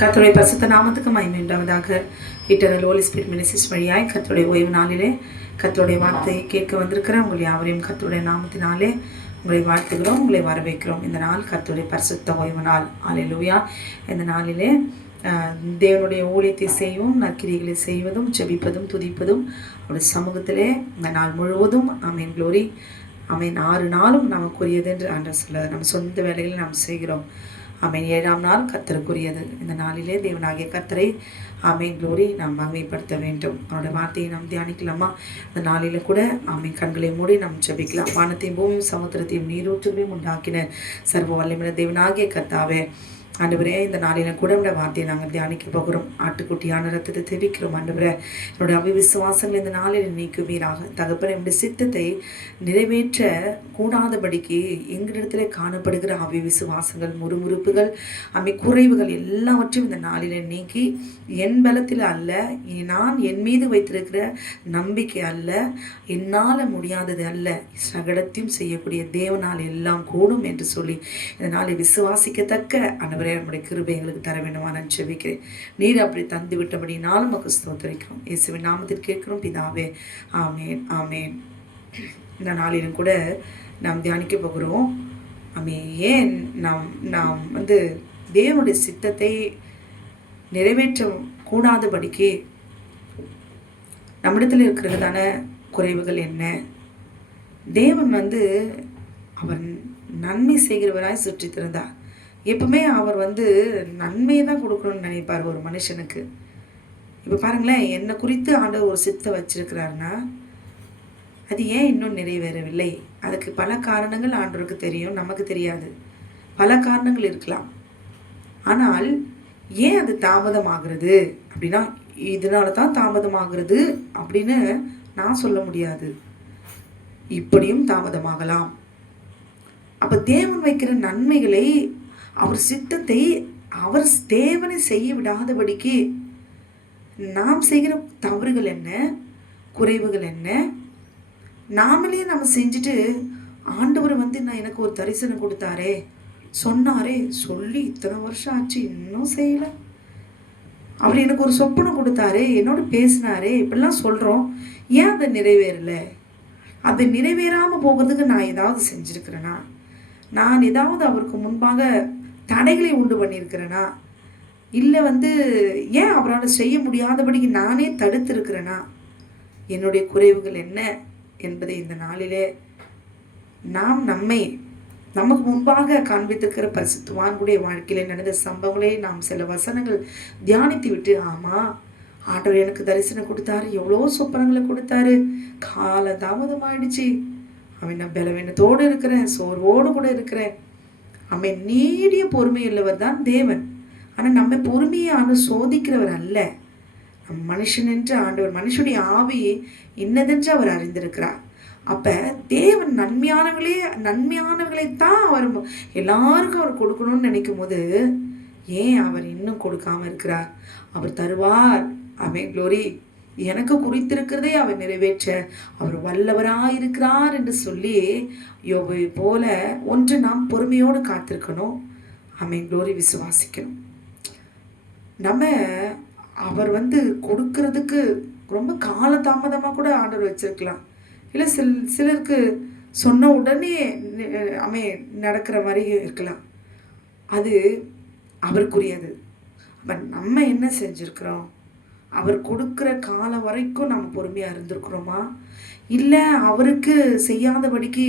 கர்த்தருடைய பரிசுத்த நாமத்துக்கு மகிமை உண்டாவதாக. இட்டர்னல் ஹோலி ஸ்பிரிட் மினிஸ்ட்ரிஸ் வழியாய் கர்த்தருடைய ஓய்வு நாளிலே கர்த்தருடைய வார்த்தையை கேட்க வந்திருக்கிற உங்கள் யாவரையும் கர்த்தருடைய நாமத்தினாலே உங்களை வாழ்த்துகிறோம், உங்களை வரவேற்கிறோம். இந்த நாள் கர்த்தருடைய பரிசுத்த ஓய்வு நாள். அல்லேலூயா. இந்த நாளிலே தேவனுடைய ஊழியத்தை செய்வோம், நற்கிரிகளை செய்வதும் ஜெபிப்பதும் துதிப்பதும் அவருடைய சமூகத்திலே இந்த நாள் முழுவதும் ஆமென் க்ளோரி ஆமென். 6 நாளும் நமக்குரியது என்று ஆண்டவர் சொல்ல நம்ம சொந்த வேலைகளை நாம் செய்கிறோம். ஆமென். 7ஆம் நாள் கர்த்தருக்குரியது. இந்த நாளிலே தேவனாகிய கர்த்தரை ஆமென் க்ளோரி நாம் மகிமைப்படுத்த வேண்டும். அவருடைய வார்த்தையை நாம் தியானிக்கலாமா? இந்த நாளில் கூட ஆமென் கண்களை மூடி நாம் ஜெபிக்கலாம். வானத்தையும் பூமியும் சமுத்திரத்தையும் நீரூற்றுகளையும் உண்டாக்கின சர்வ வல்லமையுள்ள தேவனாகிய கர்த்தாவே, ஆண்டவரே, இந்த நாளில் கூட இந்த வார்த்தையை நாங்கள் தியானிக்க போகிறோம். ஆட்டுக்குட்டியான ரத்தத்தை தெரிவிக்கிறோம். ஆண்டவரே, என்னுடைய அவிவிசுவாசங்கள் இந்த நாளில் நீக்குவீராக. தகப்பனே, என்னுடைய சித்தத்தை நிறைவேற்ற கூடாதபடிக்கு எங்களிடத்திலே காணப்படுகிற அவிவிசுவாசங்கள், முறுமுறுப்புகள், குறைவுகள் எல்லாவற்றையும் இந்த நாளில் நீக்கி என் பலத்தில் அல்ல, நான் என் மீது வைத்திருக்கிற நம்பிக்கை அல்ல, என்னால் முடியாதது அல்ல, சகலத்தையும் செய்யக்கூடிய தேவனால் எல்லாம் கூடும் என்று சொல்லி இந்த நாளை விசுவாசிக்கத்தக்க ஆண்டவரே நம்முடைய கிருபை எங்களுக்கு தர வேண்டுமா நான் ஜெபிக்கிறேன். நீர் அப்படி தந்து விட்டபடினாலும் நமக்கு ஸ்தோத்திரிக்கிறோம். இயேசுவின் நாமத்தில் கேட்கிறோம் பிதாவே, ஆமேன் ஆமேன். இந்த நாளிலும் கூட நாம் தியானிக்க போகிறோம். ஏன் நாம் தேவனுடைய சித்தத்தை நிறைவேற்ற கூடாதபடிக்கு நம்மிடத்தில் இருக்கிறதான குறைவுகள் என்ன? தேவன் அவர் நன்மை செய்கிறவராய் சுற்றி திறந்தார். எப்பவுமே அவர் நன்மையை தான் கொடுக்கணும்னு நினைப்பார் ஒரு மனுஷனுக்கு. இப்போ பாருங்களேன், என்னை குறித்து ஆண்டவர் ஒரு சித்தை வச்சிருக்கிறாருன்னா அது ஏன் இன்னும் நிறைவேறவில்லை? அதுக்கு பல காரணங்கள் ஆண்டவருக்கு தெரியும், நமக்கு தெரியாது. பல காரணங்கள் இருக்கலாம். ஆனால் ஏன் அது தாமதமாகிறது அப்படின்னா, இதனால தான் தாமதமாகிறது அப்படின்னு நான் சொல்ல முடியாது. இப்படியும் தாமதமாகலாம். அப்போ தேவன் வைக்கிற நன்மைகளை, அவர் சித்தத்தை அவர் தேவனை செய்ய விடாதபடிக்கு நாம் செய்கிற தவறுகள் என்ன, குறைவுகள் என்ன, நாமளே நம்ம செஞ்சுட்டு ஆண்டவர் நான் எனக்கு ஒரு தரிசனம் கொடுத்தாரே, சொன்னாரே, சொல்லி இத்தனை வருஷம் ஆச்சு இன்னும் செய்யலை, அவர் எனக்கு ஒரு சொப்பனம் கொடுத்தாரே, என்னோட பேசினாரே, இப்படிலாம் சொல்கிறோம். ஏன் அதை நிறைவேறலை? அது நிறைவேறாமல் போகிறதுக்கு நான் ஏதாவது செஞ்சுருக்கிறேனா? நான் ஏதாவது அவருக்கு முன்பாக தடைகளை உண்டு பண்ணியிருக்கிறேனா? இல்லை ஏன் அவரால் செய்ய முடியாதபடிக்கு நானே தடுத்திருக்கிறேனா? என்னுடைய குறைவுகள் என்ன என்பதை இந்த நாளிலே நாம் நமக்கு முன்பாக காண்பித்திருக்கிற பரிசுத்தவான்களுடைய வாழ்க்கையில் நடந்த சம்பவங்களை நாம் சில வசனங்கள் தியானித்து விட்டு, ஆமாம் ஆண்டவர் எனக்கு தரிசனம் கொடுத்தாரு, எவ்வளோ சொப்பனங்களை கொடுத்தாரு, கால தாமதமாயிடுச்சு, நான் பலவீனத்தோடு இருக்கிறேன், சோர்வோடு கூட இருக்கிறேன். நீடிய பொறுமை உள்ளவர் தான் தேவன். ஆனால் நம்ம பொறுமையை சோதிக்கிறவர் அல்ல. நம் மனுஷன் என்று ஆண்டவர் மனுஷனுடைய ஆவி இன்னதென்று அவர் அறிந்திருக்கிறார். அப்போ தேவன் நன்மையானவர்களைத்தான் அவர் எல்லாருக்கும் அவர் கொடுக்கணும்னு நினைக்கும் போது ஏன் அவர் இன்னும் கொடுக்காம இருக்கிறார்? அவர் தருவார். ஆமென் க்ளோரி. எனக்கு குறித்திருக்கிறதே அவர் நிறைவேற்ற அவர் வல்லவராயிருக்கிறார் என்று சொல்லி யோபை போல ஒன்று நாம் பொறுமையோடு காத்திருக்கணும். ஆமென் க்ளோரி. விசுவாசிக்கணும். நம்ம அவர் கொடுக்கறதுக்கு ரொம்ப காலதாமதமாக கூட ஆண்டவர் வச்சிருக்கலாம். இல்லை சிலருக்கு சொன்ன உடனே நடக்கிற மாதிரி இருக்கலாம். அது அவருக்குரியது. நம்ம என்ன செஞ்சுருக்கிறோம்? அவர் கொடுக்குற காலம் வரைக்கும் நம்ம பொறுமையாக இருந்திருக்கிறோமா? இல்லை அவருக்கு செய்யாதபடிக்கு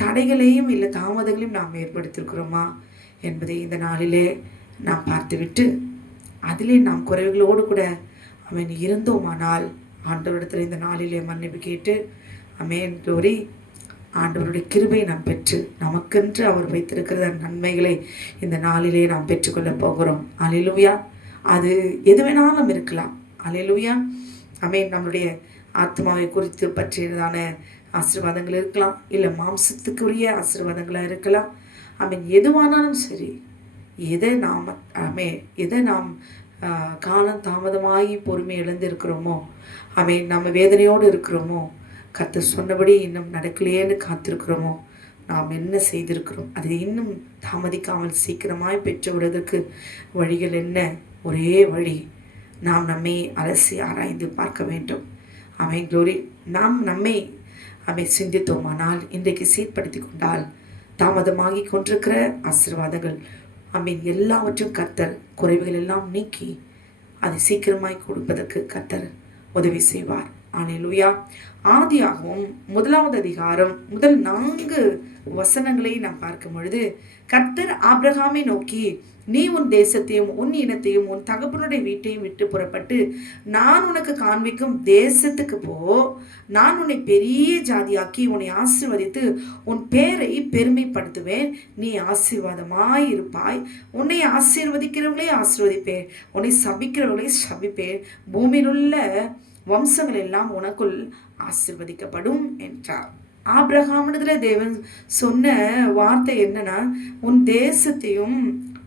தடைகளையும் இல்லை தாமதங்களையும் நாம் ஏற்படுத்தியிருக்கிறோமா என்பதை இந்த நாளிலே நாம் பார்த்துவிட்டு அதிலே நாம் குறைவுகளோடு கூட இருந்தோமானால் ஆண்டவரிடத்தில் இந்த நாளிலே மன்னிப்பு கேட்டு ஆமென் க்ளோரி ஆண்டவருடைய கிருபை நாம் பெற்று நமக்கென்று அவர் வைத்திருக்கிற நன்மைகளை இந்த நாளிலே நாம் பெற்றுக்கொள்ள போகிறோம். அல்லேலூயா. அது எது வேணாலும் இருக்கலாம். அல்லேலூயா. ஆமென். நம்மளுடைய ஆத்மாவை குறித்து பற்றியதான ஆசீர்வாதங்கள் இருக்கலாம், இல்லை மாம்சத்துக்குரிய ஆசீர்வாதங்களாக இருக்கலாம். எதுவானாலும் சரி, எதை நாம் காலம் தாமதமாகி பொறுமை இழந்திருக்கிறோமோ, நம்ம வேதனையோடு இருக்கிறோமோ, கர்த்தர் சொன்னபடி இன்னும் நடக்கலையேன்னு காத்திருக்கிறோமோ, நாம் என்ன செய்திருக்கிறோம், அதை இன்னும் தாமதிக்காமல் சீக்கிரமாய் பெற்று விடுவதற்கு வழிகள் என்ன? ஒரே வழி, நாம் நம்மை அலசி ஆராய்ந்து பார்க்க வேண்டும். ஆமென். க்ளோரி. நாம் நம்மை சிந்தித்தோமானால், இன்றைக்கு சீர்படுத்தி கொண்டால், தாமதமாகி கொண்டிருக்கிற ஆசீர்வாதங்கள் எல்லாவற்றையும் கர்த்தர் குறைவுகள் எல்லாம் நீக்கி அதை சீக்கிரமாய் கொடுப்பதற்கு கர்த்தர் உதவி செய்வார். அல்லேலூயா. ஆதியாகமம் 1வது அதிகாரம் முதல் 4 வசனங்களை நாம் பார்க்கும் பொழுது, கர்த்தர் ஆபிரகாமை நோக்கி, நீ உன் தேசத்தையும் உன் இனத்தையும் உன் தகப்பனுடைய வீட்டையும் விட்டு புறப்பட்டு நான் உனக்கு காண்பிக்கும் தேசத்துக்கு போ. நான் உன்னை பெரிய ஜாதியாக்கி உன்னை ஆசீர்வதித்து உன் பேரை பெருமைப்படுத்துவேன். நீ ஆசீர்வாதமாய் இருப்பாய். உன்னை ஆசீர்வதிக்கிறவர்களே ஆசீர்வதிப்பேன், உன்னை சபிக்கிறவர்களே சபிப்பேன். பூமியில் உள்ள வம்சங்கள் எல்லாம் உனக்குள் ஆசீர்வதிக்கப்படும் என்றார். ஆபிரகாமிடத்துல தேவன் சொன்ன வார்த்தை என்னன்னா, உன் தேசத்தையும்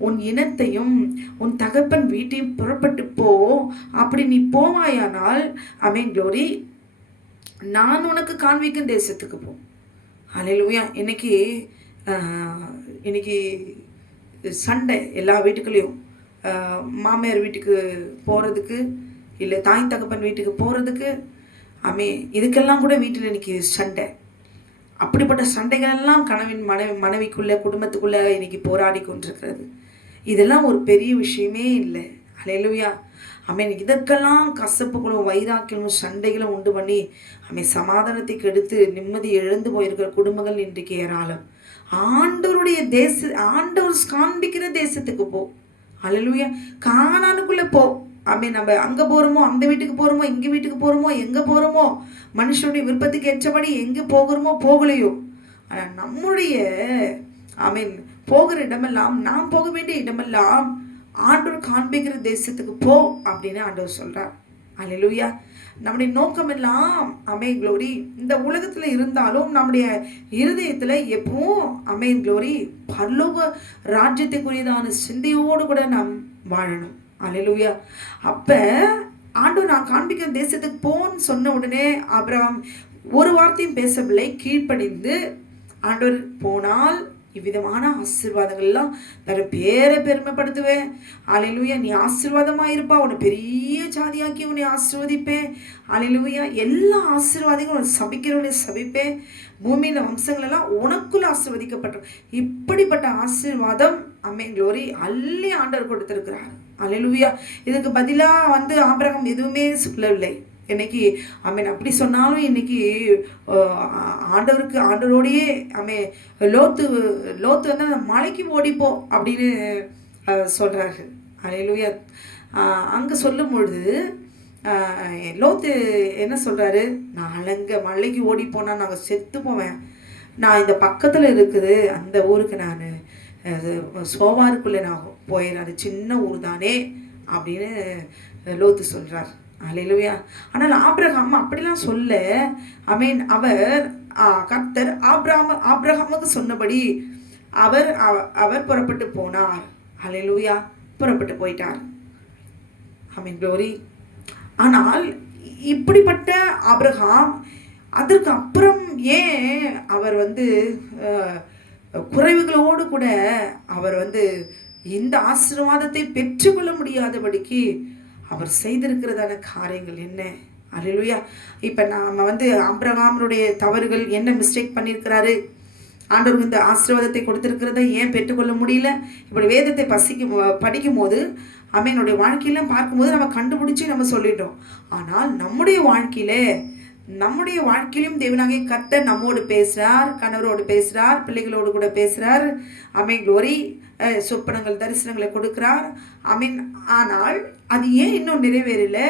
உன் இனத்தையும் உன் தகப்பன் வீட்டையும் புறப்பட்டு போ. அப்படி நீ போவாயானால், ஆமென் க்ளோரி, நான் உனக்கு காண்பிக்கும் தேசத்துக்கு போ. அல்லேலூயா. இன்னைக்கு சண்டை எல்லா வீட்டுக்குள்ளேயும். மாமியார் வீட்டுக்கு போகிறதுக்கு, இல்லை தாய் தகப்பன் வீட்டுக்கு போகிறதுக்கு, இதுக்கெல்லாம் கூட வீட்டில் இன்னைக்கு சண்டை. அப்படிப்பட்ட சண்டைகள் எல்லாம் கணவன் மனைவிக்குள்ளே குடும்பத்துக்குள்ளே இன்னைக்கு போராடி கொண்டிருக்கிறது. இதெல்லாம் ஒரு பெரிய விஷயமே இல்லை. அல்லேலூயா. இதற்கெல்லாம் கசப்புகளும் வைராக்கியமும் சண்டைகளும் உண்டு பண்ணி சமாதானத்தை கெடுத்து நிம்மதி எழுந்து போயிருக்கிற குடும்பங்கள் இன்றைக்கு ஏராளம். ஆண்டவர் காண்பிக்கிற தேசத்துக்கு போ. அல்லேலூயா. கானானுக்குள்ளே போ. நம்ம அங்கே போகிறோமோ, அந்த வீட்டுக்கு போகிறோமோ, இங்கே வீட்டுக்கு போகிறோமோ, எங்கே போகிறோமோ, மனுஷனுடைய விருப்பத்துக்கு ஏற்றபடி எங்கே போகிறோமோ போகலையோ, ஆனால் நம்முடைய போகிற இடமெல்லாம், நாம் போக வேண்டிய இடமெல்லாம் ஆண்டவர் காண்பிக்கிற தேசத்துக்கு போ அப்படின்னு ஆண்டவர் சொல்கிறார். அல்லேலூயா. நம்முடைய நோக்கம் எல்லாம் க்ளோரி, இந்த உலகத்தில் இருந்தாலும் நம்முடைய இருதயத்தில் எப்பவும் க்ளோரி பரலோக ராஜ்யத்துக்குரியதான சிந்தையோடு கூட நாம் வாழணும். அல்லேலூயா. அப்போ ஆண்டவர் நான் காண்பிக்கிற தேசத்துக்கு போன்னு சொன்ன உடனே ஆபிரகாம் ஒரு வார்த்தையும் பேசவில்லை, கீழ்ப்படிந்து ஆண்டவர் போனால் இவ்விதமான ஆசீர்வாதங்கள்லாம் வேற பேரை பெருமைப்படுத்துவேன். அல்லேலூயா. நீ ஆசீர்வாதமாக இருப்பா, உன்னை பெரிய ஜாதியாக்கி உன்னை ஆசீர்வதிப்பேன். அல்லேலூயா. எல்லா ஆசீர்வாதங்களும் உன்னை சபிக்கிறவனை சபிப்பேன். பூமியில் வம்சங்கள் எல்லாம் உனக்குள்ள ஆசீர்வதிக்கப்பட்டோம். இப்படிப்பட்ட ஆசீர்வாதம் க்ளோரி அள்ளி ஆண்டவர் கொடுத்திருக்கிறார். அல்லேலூயா. இதுக்கு பதிலாக ஆபிரகாம் எதுவுமே சொல்லவில்லை. இன்னைக்கு அப்படி சொன்னாலும் இன்னைக்கு ஆண்டவரோடையே லோத்து மலைக்கு ஓடிப்போ அப்படின்னு சொல்கிறாரு. அல்லேலூயா. அங்கே சொல்லும் பொழுது லோத்து என்ன சொல்கிறாரு, நான் மலைக்கு ஓடி போனால் நாங்கள் செத்து போவேன். நான் இந்த பக்கத்தில் இருக்குது அந்த ஊருக்கு நான் சோவாருக்குள்ளே நான் போயிடுறேன், அது சின்ன ஊர் தானே அப்படின்னு லோத்து சொல்கிறார். அல்லேலூயா. ஆனால் ஆபிரகாம் அப்படிலாம் சொல்ல. அவர் கர்த்தர் ஆபிரகாமுக்கு சொன்னபடி அவர் புறப்பட்டு போனார். அல்லேலூயா. புறப்பட்டு போயிட்டார். க்ளோரி. ஆனால் இப்படிப்பட்ட ஆபிரகாம் அதற்கு அப்புறம் ஏன் அவர் குறைவுகளோடு கூட அவர் இந்த ஆசீர்வாதத்தை பெற்றுக்கொள்ள முடியாதபடிக்கு அவர் செய்திருக்கிறதான காரியங்கள் என்ன? அல்லேலூயா. இப்போ நாம் ஆபிரகாமுடைய தவறுகள் என்ன மிஸ்டேக் பண்ணியிருக்கிறாரு, ஆண்டவருக்கு இந்த ஆசீர்வாதத்தை கொடுத்திருக்கிறத ஏன் பெற்றுக்கொள்ள முடியல? இப்படி வேதத்தை படிக்கும் போது என்னுடைய வாழ்க்கையெல்லாம் பார்க்கும்போது நம்ம கண்டுபிடிச்சி நம்ம சொல்லிட்டோம். ஆனால் நம்முடைய வாழ்க்கையிலும் தேவனாகிய கர்த்தர் நம்மோடு பேசுகிறார், கணவரோடு பேசுகிறார், பிள்ளைகளோடு கூட பேசுகிறார். க்ளோரி. சொப்பனங்கள் தரிசனங்களை கொடுக்கிறார். ஆனால் அது ஏன் இன்னும் நிறைவேறலை?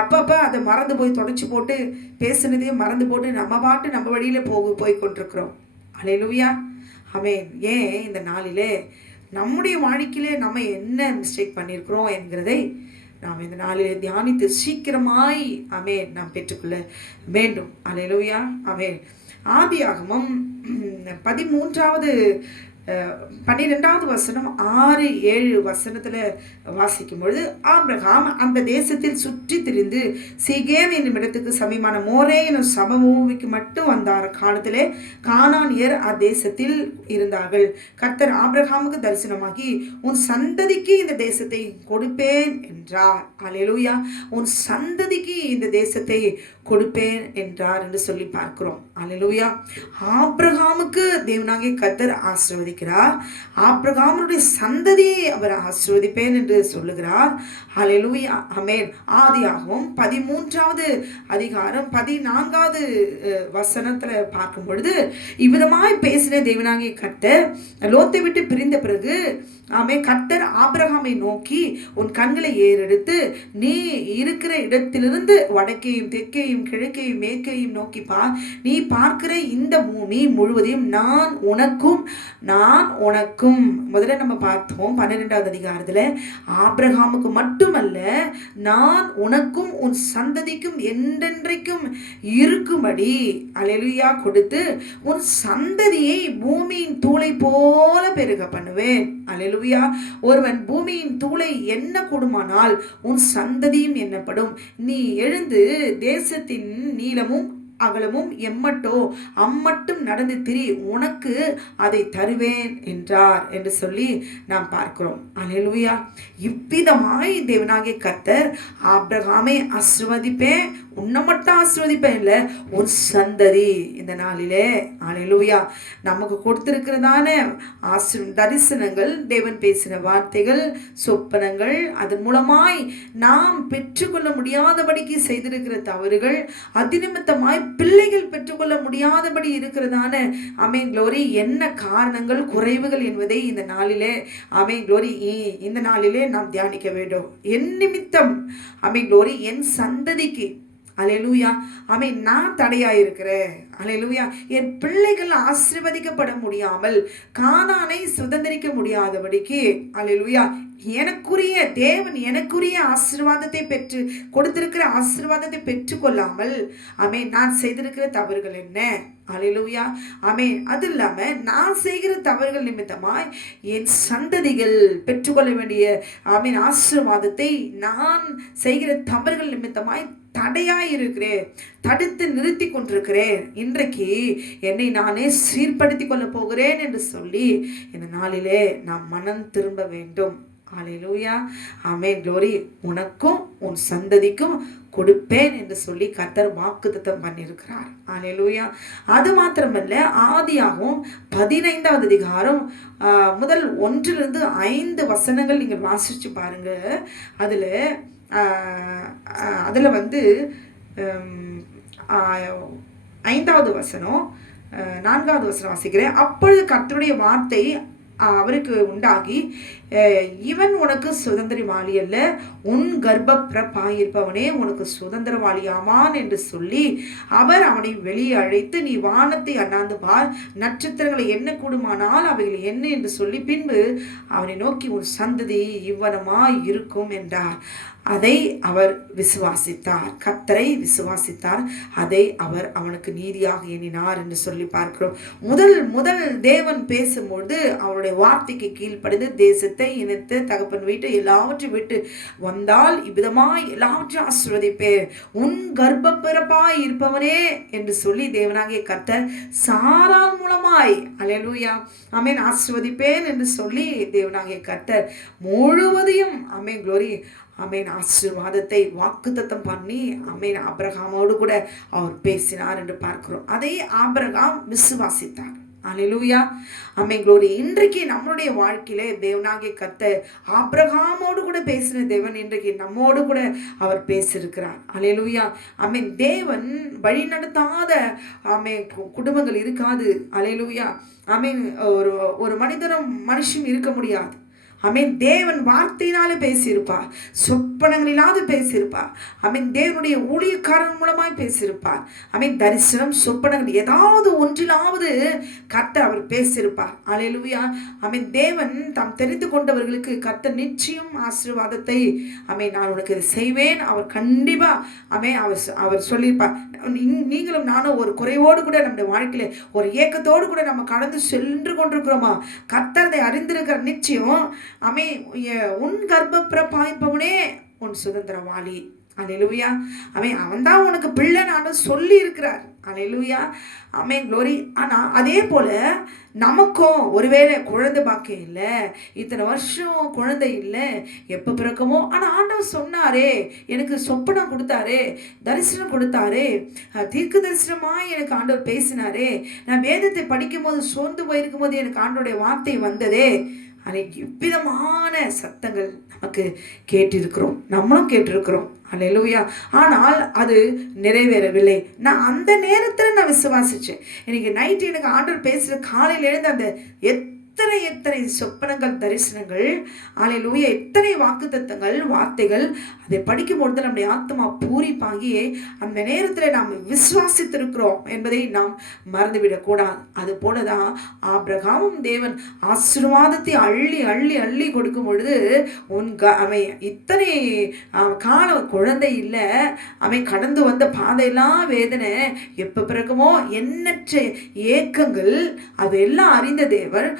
அப்பப்போ அதை மறந்து போய் தொடச்சி போட்டு பேசுனதையும் மறந்து போட்டு நம்ம வழியில் போய் கொண்டிருக்கிறோம். அல்லேலூயா. ஏன் இந்த நாளிலே நம்முடைய வாழ்க்கையிலே நம்ம என்ன மிஸ்டேக் பண்ணியிருக்கிறோம் என்கிறதை நாம் இந்த நாளிலே தியானித்து சீக்கிரமாய் நாம் பெற்றுக்கொள்ள வேண்டும். அல்லேலூயா. ஆதியாகமம் 13வது 12வது வசனம் 6-7 வாசிக்கும் பொழுது, ஆபிரகாம் அந்த தேசத்தில் சுற்றி திரிந்து சீகேம் என்னும் இடத்துக்கு சமீபமான மோரே எனும் சமபூமிக்கு மட்டும் வந்தார் காலத்திலே கானானியர் அத்தேசத்தில் இருந்தார்கள். கர்த்தர் ஆபிரகாமுக்கு தரிசனமாகி, உன் சந்ததிக்கு இந்த தேசத்தை கொடுப்பேன் என்றார். அல்லேலூயா. உன் சந்ததிக்கு இந்த தேசத்தை கொடுப்பேன் என்றார் என்று சொல்லி பார்க்கிறோம். அல்லேலூயா. ஆபிரகாமுக்கு தேவனாகிய கர்த்தர் ஆசீர்வதிக்கிறார். ஆபிரகாமுடைய சந்ததியை அவர் ஆசீர்வதிப்பேன் என்று சொல்லுகிறார். அல்லேலூயா. ஆமென். ஆதியாகமம் 13வது அதிகாரம் 14வது வசனத்துல பார்க்கும் பொழுது, இவ்விதமாய் பேசின தேவனாகிய கர்த்தர் லோத்தை விட்டு பிரிந்த பிறகு கர்த்தர் ஆபிரகாமை நோக்கி, உன் கண்களை ஏறெடுத்து நீ இருக்கிற இடத்திலிருந்து வடக்கையும் தெற்கையும் கிழக்கையும் மேற்கையும் நோக்கி பார். நீ பார்க்கிற இந்த பூமி முழுவதையும் நான் உனக்கும் முதல்ல நம்ம பார்த்தோம் 12வது அதிகாரத்துல, ஆபிரகாமுக்கு மட்டுமல்ல நான் உனக்கும் உன் சந்ததிக்கும் என்றென்றைக்கும் இருக்கும்படி அல்லேலூயா கொடுத்து உன் சந்ததியை பூமியின் தூளை போல பெருக பண்ணுவேன். அல்லேலூயா. ஒருவன் பூமியின் தூளை எண்ண கூடுமானால் உன் சந்ததியும் எண்ணப்படும். நீ எழுந்து தேசத்தின் நீளமும் அகலமும் எம்மட்டோ அம்மட்டும் நடந்து திரி, உனக்கு அதை தருவேன் என்றார் என்று சொல்லி நாம் பார்க்கிறோம். அல்லேலூயா. இவ்விதமாய் தேவனாகிய கர்த்தர் ஆபிரகாமை ஆசீர்வதிப்பேன், உன்னை மட்டும் ஆசீர்வதிப்பேன் இல்லை, உன் சந்ததி இந்த நாளிலே. அல்லேலூயா. நமக்கு கொடுத்திருக்கிறதான தரிசனங்கள், தேவன் பேசின வார்த்தைகள், சொப்பனங்கள், அதன் மூலமாய் நாம் பெற்றுக்கொள்ள முடியாதபடிக்கு செய்திருக்கிற தவறுகள், அதிநிமித்தமாய் பிள்ளைகள் பெற்றுக்கொள்ள முடியாதபடி இருக்கிறதான ஆமென் க்ளோரி என்ன காரணங்கள், குறைவுகள் என்பதை இந்த நாளிலே ஆமென் க்ளோரி இந்த நாளிலே நாம் தியானிக்க வேண்டும். என் நிமித்தம் ஆமென் க்ளோரி என் சந்ததிக்கு அல்லேலூயா ஆமென் நான் தடையாயிருக்கிறேன். அல்லேலூயா. என் பிள்ளைகள் ஆசீர்வதிக்கப்பட முடியாமல் கானானை சுதந்திரிக்க முடியாதபடிக்கு அல்லேலூயா எனக்குரிய தேவன் எனக்குரிய ஆசீர்வாதத்தை பெற்று கொடுத்திருக்கிற ஆசீர்வாதத்தை பெற்றுக்கொள்ளாமல் ஆமென் நான் செய்திருக்கிற தவறுகள் என்ன? அல்லேலூயா. ஆமென். அது இல்லாம நான் செய்கிற தவறுகள் நிமித்தமாய் என் சந்ததிகள் பெற்றுக்கொள்ள வேண்டிய ஆமென் ஆசீர்வாதத்தை நான் செய்கிற தவறுகள் நிமித்தமாய் தடையாய் இருக்கிறேன், தடுத்து நிறுத்தி கொண்டிருக்கிறேன். இன்றைக்கு என்னை நானே சீர்படுத்தி கொள்ள போகிறேன் என்று சொல்லி இந்த நாளிலே நாம் மனம் திரும்ப வேண்டும். அல்லேலூயா. ஆமென் க்ளோரி. உனக்கும் உன் சந்ததிக்கும் கொடுப்பேன் என்று சொல்லி கர்த்தர் வாக்குத்தத்தம் பண்ணியிருக்கிறார். அல்லேலூயா. அது மாத்திரமல்ல, ஆதியாகமம் 15வது அதிகாரம் முதல் 1-5 நீங்கள் வாசிச்சு பாருங்க. அதில் 5வது வசனம் 4வது வசனம் வாசிக்கிறேன். அப்பொழுது கர்த்தருடைய வார்த்தை அவருக்கு உண்டாகி, இவன் உனக்கு சுதந்திரவாளி அல்ல, உன் கர்ப்ப பிறப்பாயிருப்பவனே உனக்கு சுதந்திரவாளியாமான் என்று சொல்லி அவர் அவனை வெளியே அழைத்து, நீ வானத்தை அண்ணாந்து பார், நட்சத்திரங்களை எண்ண கூடுமானால் அவைகள் என்ன என்று சொல்லி பின்பு அவனை நோக்கி, உன் சந்ததி இவ்வனமாய் இருக்கும் என்றார். அதை அவர் விசுவாசித்தார், கர்த்தரை விசுவாசித்தார், அதை அவர் அவனுக்கு நீதியாக எண்ணினார் என்று சொல்லி பார்க்கிறோம். முதல் தேவன் பேசும்பொழுது அவருடைய வார்த்தைக்கு கீழ்ப்படிந்து தேசத்தை, இனத்தை, தகப்பன் வீட்டை எல்லாவற்றையும் விட்டு வந்தால் இவ்விதமாய் எல்லாவற்றையும் ஆசீர்வதிப்பேன், உன் கர்ப்ப பிறப்பாய் இருப்பவனே என்று சொல்லி தேவனாகிய கர்த்தர் சாராள் மூலமாய் அல்லேலூயா ஆமென் ஆசீர்வதிப்பேன் என்று சொல்லி தேவனாகிய கர்த்தர் முழுவதையும் ஆமென் க்ளோரி ஆமென் ஆசீர்வாதத்தை வாக்குத்தத்தம் பண்ணி ஆமென் ஆபிரகாமோடு கூட அவர் பேசினார் என்று பார்க்கிறோம். அதை ஆபிரகாம் விசுவாசித்தார். அல்லேலூயா ஆமென் க்ளோரி. இன்றைக்கு நம்மளுடைய வாழ்க்கையிலே தேவனாகிய கர்த்தர் ஆபிரகாமோடு கூட பேசின தேவன் இன்றைக்கு நம்மோடு கூட அவர் பேசியிருக்கிறார். அல்லேலூயா ஆமென். தேவன் வழி நடத்தாத ஆமென் குடும்பங்கள் இருக்காது. அல்லேலூயா ஆமென். ஒரு மனிதனும் மனுஷனும் இருக்க முடியாது. ஆமென். தேவன் வார்த்தையினாலே பேசியிருப்பா, சொப்பனங்களிலாவது பேசியிருப்பா. ஆமென். தேவனுடைய ஊழியக்காரன் மூலமாய் பேசியிருப்பார். ஆமென். தரிசனம், சொப்பனங்கள் ஏதாவது ஒன்றிலாவது கர்த்தர் அவர் பேசியிருப்பார். அல்லேலூயா. ஆமென். தேவன் தாம் தெரிந்து கொண்டவர்களுக்கு கர்த்தர் நிச்சயம் ஆசீர்வாதத்தை, ஆமென், நான் உனக்கு இதை செய்வேன், அவர் கண்டிப்பா, ஆமென், அவர் சொல்லியிருப்பார். நீங்களும் நானும் ஒரு குறைவோடு கூட நம்முடைய வாழ்க்கையில ஒரு ஏக்கத்தோடு கூட நம்ம கடந்து சென்று கொண்டிருக்கிறோமா? கர்த்தரை அறிந்திருக்கிற நிச்சயம். ஆமென். உன் கர்ப்பப்பிரபாய்ப்பவனே உன் சுதந்திரவாளி. அல்லேலூயா. அவன் தான் உனக்கு பிள்ளை நான் சொல்லி இருக்கிறார். அல்லேலூயா. ஆமென். க்ளோரி. ஆனால் அதே போல நமக்கும் ஒருவேளை குழந்தை பாக்கியம் இல்லை, இத்தனை வருஷம் குழந்தை இல்லை, எப்போ பிறக்குமோ, ஆனால் ஆண்டவர் சொன்னாரே, எனக்கு சொப்பனம் கொடுத்தாரே, தரிசனம் கொடுத்தாரே, தீர்க்க தரிசனமாக எனக்கு ஆண்டவர் பேசினாரே, நான் வேதத்தை படிக்கும் போது சோர்ந்து போயிருக்கும் போது எனக்கு ஆண்டோடைய வார்த்தை வந்ததே. அன்னைக்கு இவ்விதமான சத்தங்கள் நமக்கு கேட்டிருக்கிறோம், நம்மளும் கேட்டிருக்கிறோம். அல்லேலூயா. ஆனால் அது நிறைவேறவில்லை. நான் அந்த நேரத்தில் நான் விசுவாசித்தேன். இன்னைக்கு நைட்டு எனக்கு ஆண்டவர் பேசுகிற காலையில் எழுந்து அந்த எத்தனை எத்தனை சொப்பனங்கள், தரிசனங்கள், அல்லேலூயா, எத்தனை வாக்குத்தத்தங்கள், வார்த்தைகள், அதை படிக்கும்பொழுது நம்முடைய ஆத்மா பூரிப்பாகி அந்த நேரத்தில் நாம் விசுவாசித்திருக்கிறோம் என்பதை நாம் மறந்துவிடக்கூடாது. அது போலதான் ஆபிரகாமும் தேவன் ஆசீர்வாதத்தை அள்ளி அள்ளி அள்ளி கொடுக்கும் பொழுது இத்தனை காலம் குழந்தை இல்லை, கடந்து வந்த பாதையெல்லாம் வேதனை, எப்போ பிறக்குமோ எண்ணற்ற ஏக்கங்கள், அதெல்லாம் அறிந்த தேவர்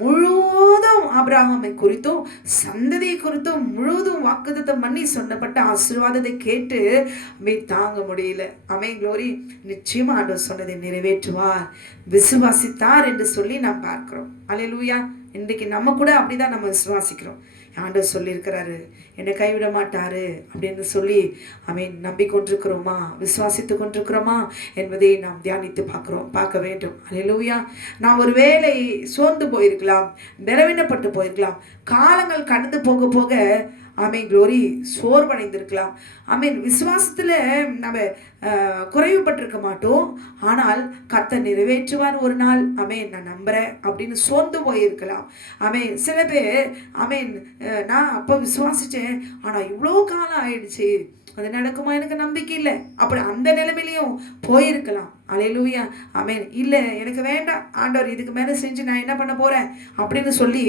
முழுவதும் ஆபிரகாமை குறித்தும் சந்ததியை குறித்தும் முழுவதும் வாக்குத்தத்தம் பண்ணி சொன்னப்பட்ட ஆசீர்வாதத்தை கேட்டு தாங்க முடியல. ஆமென். க்ளோரி. நிச்சயமா ஆண்டவர் சொன்னதை நிறைவேற்றுவார், விசுவாசித்தார் என்று சொல்லி நாம் பார்க்கிறோம். அல்லேலூயா. இன்றைக்கு நம்ம கூட அப்படிதான் நம்ம விசுவாசிக்கிறோம். ஆண்டவர் சொல்லியிருக்கிறாரு, என்னை கைவிட மாட்டாரு அப்படின்னு சொல்லி நம்பிக்கொண்டிருக்கிறோமா, விசுவாசித்து கொண்டிருக்கிறோமா என்பதை நாம் தியானித்து பார்க்க வேண்டும். அல்லேலூயா. நாம் ஒரு வேளை சோர்ந்து போயிருக்கலாம், நிறைவேற்றப்பட்டு போயிருக்கலாம், காலங்கள் கடந்து போக போக ஆமென். க்ளோரி. சோர்வடைந்திருக்கலாம். ஆமென். விசுவாசத்தில் நம்ம குறைவுபட்டிருக்க மாட்டோம். ஆனால் கர்த்தர் நிறைவேற்றுவார் ஒரு நாள். ஆமென். நான் நம்புகிறேன் அப்படின்னு சோர்ந்து போயிருக்கலாம். ஆமென். சில பேர் ஆமென், நான் அப்போ விசுவாசித்தேன், ஆனால் இவ்வளோ காலம் ஆயிடுச்சு, அது நடக்குமா, எனக்கு நம்பிக்கை இல்லை, அப்படி அந்த நிலைமையிலையும் போயிருக்கலாம். அல்லேலூயா. ஆமென். இல்லை, எனக்கு வேண்டாம் ஆண்டவர், இதுக்கு மேலே செஞ்சு நான் என்ன பண்ண போகிறேன் அப்படின்னு சொல்லி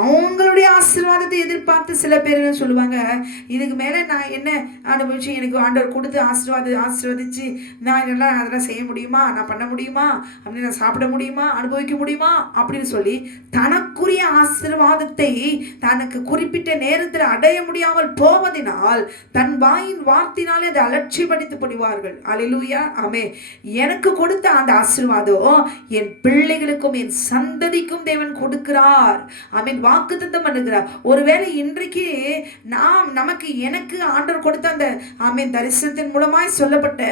அவங்களுடைய ஆசீர்வாதத்தை எதிர்பார்த்து சில பேர் சொல்லுவாங்க, இதுக்கு மேலே நான் என்ன அனுபவிச்சு எனக்கு ஆண்டவர் கொடுத்து ஆசீர்வதிச்சு நான் அதெல்லாம் செய்ய முடியுமா, நான் பண்ண முடியுமா, அப்படின்னு நான் சாப்பிட முடியுமா, அனுபவிக்க முடியுமா அப்படின்னு சொல்லி தனக்குரிய ஆசீர்வாதத்தை தனக்கு குறிப்பிட்ட நேரத்தில் அடைய முடியாமல் போவதனால் தன் வாயின் வார்த்தையினாலே அதை அலட்சியப்படுத்தி போடுவார்கள். அல்லேலூயா. ஆமென். எனக்கு கொடுத்த அந்த ஆசீர்வாதம் என் பிள்ளைகளுக்கும் என் சந்ததிக்கும் தேவன் கொடுக்கிறார். ஆமென். வாக்குத்தத்தம் பண்ணுகிறார். ஒருவேளை இன்றைக்கு எனக்கு ஆண்டவர் கொடுத்த அந்த ஆமென் தரிசனத்தின் மூலமாய் சொல்லப்பட்ட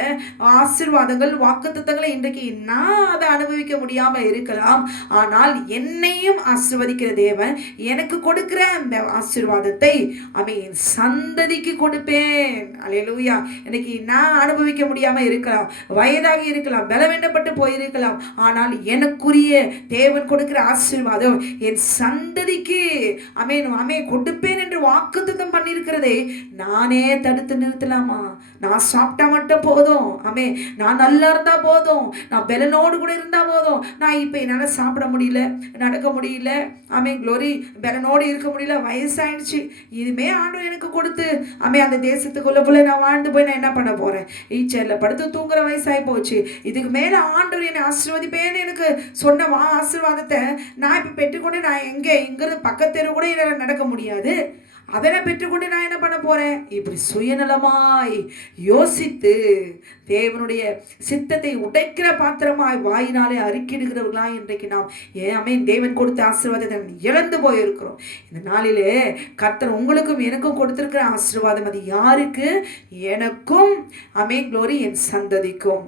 ஆசீர்வாதங்கள், வாக்குத்தத்தங்களை இன்றைக்கு நான் அதை அனுபவிக்க முடியாம இருக்கலாம். ஆனால் என்னையும் ஆசீர்வதிக்கிற தேவன் எனக்கு கொடுக்கிற அந்த ஆசீர்வாதத்தை ஆமென் சந்ததிக்கு கொடுப்பேன். அல்லேலூயா. இன்னைக்கு நான் அனுபவிக்க முடியாம இருக்கலாம், வயதாகி இருக்கலாம், பலவீனப்பட்டு போயிருக்கலாம், ஆனால் எனக்குரிய தேவன் கொடுக்கிற ஆசீர்வாதம் என் சந்ததிக்கு கொடுப்பேன் என்று வாக்குத்தத்தம் பண்ணியிருக்கிறதை நானே தடுத்து நிறுத்தலாமா? நான் சாப்பிட்டா மட்டும் போதும், நான் நல்லா இருந்தா போதும், நான் பெலனோடு கூட இருந்தா போதும், நான் இப்ப என்னால சாப்பிட முடியல, நடக்க முடியல, க்ளோரி, பெலனோடு இருக்க முடியல, வயசாயிடுச்சு, இதுமே ஆண்டவர் எனக்கு கொடுத்து அந்த தேசத்துக்குள்ள போல நான் வாழ்ந்து போய் நான் என்ன பண்ண போறேன்? ஈச்சர்ல படுத்து தூங்குற வயசாகி போச்சு. இதுக்கு மேல ஆண்டவர் என்னை ஆசீர்வதிப்பேன்னு எனக்கு சொன்ன ஆசீர்வாதத்தை நான் இப்ப பெற்றுக்கொண்டு நான் இங்கிருந்து பக்கத்தெரு கூட என்னால் நடக்க முடியாது, அதனை பெற்றுக்கொண்டு நான் என்ன பண்ண போறேன்? இப்படி சுயநலமாய் யோசித்து தேவனுடைய சித்தத்தை உடைக்கிற பாத்திரமாய் வாயினாலே அறிக்கிடுகிறவர்களா இன்றைக்கு நாம் தேவன் கொடுத்த ஆசீர்வாதத்தை இழந்து போயிருக்கிறோம். இந்த நாளிலே கர்த்தர் உங்களுக்கும் எனக்கும் கொடுத்திருக்கிற ஆசீர்வாதம் அது யாருக்கு? எனக்கும் க்ளோரி, என் சந்ததிக்கும்,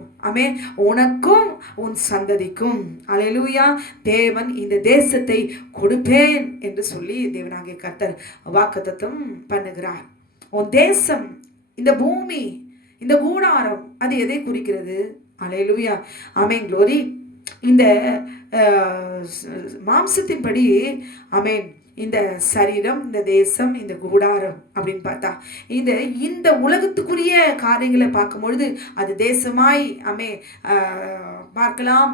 உனக்கும் உன் சந்ததிக்கும். அல்லேலூயா. தேவன் இந்த தேசத்தை கொடுப்பேன் என்று சொல்லி தேவனாகிய கர்த்தர் வாக்குத்தத்தம் பண்ணுகிறார். உன் தேசம், இந்த பூமி, இந்த கூடாரம், அது எதை குறிக்கிறது? அல்லேலூயா. ஆமென். க்ளோரி. இந்த மாம்சத்தின்படி இந்த சரீரம், இந்த தேசம், இந்த கூடாரம் அப்படின்னு பார்த்தா இந்த உலகத்துக்குரிய காரியங்களை பார்க்கும்பொழுது அது தேசமாய் பார்க்கலாம்,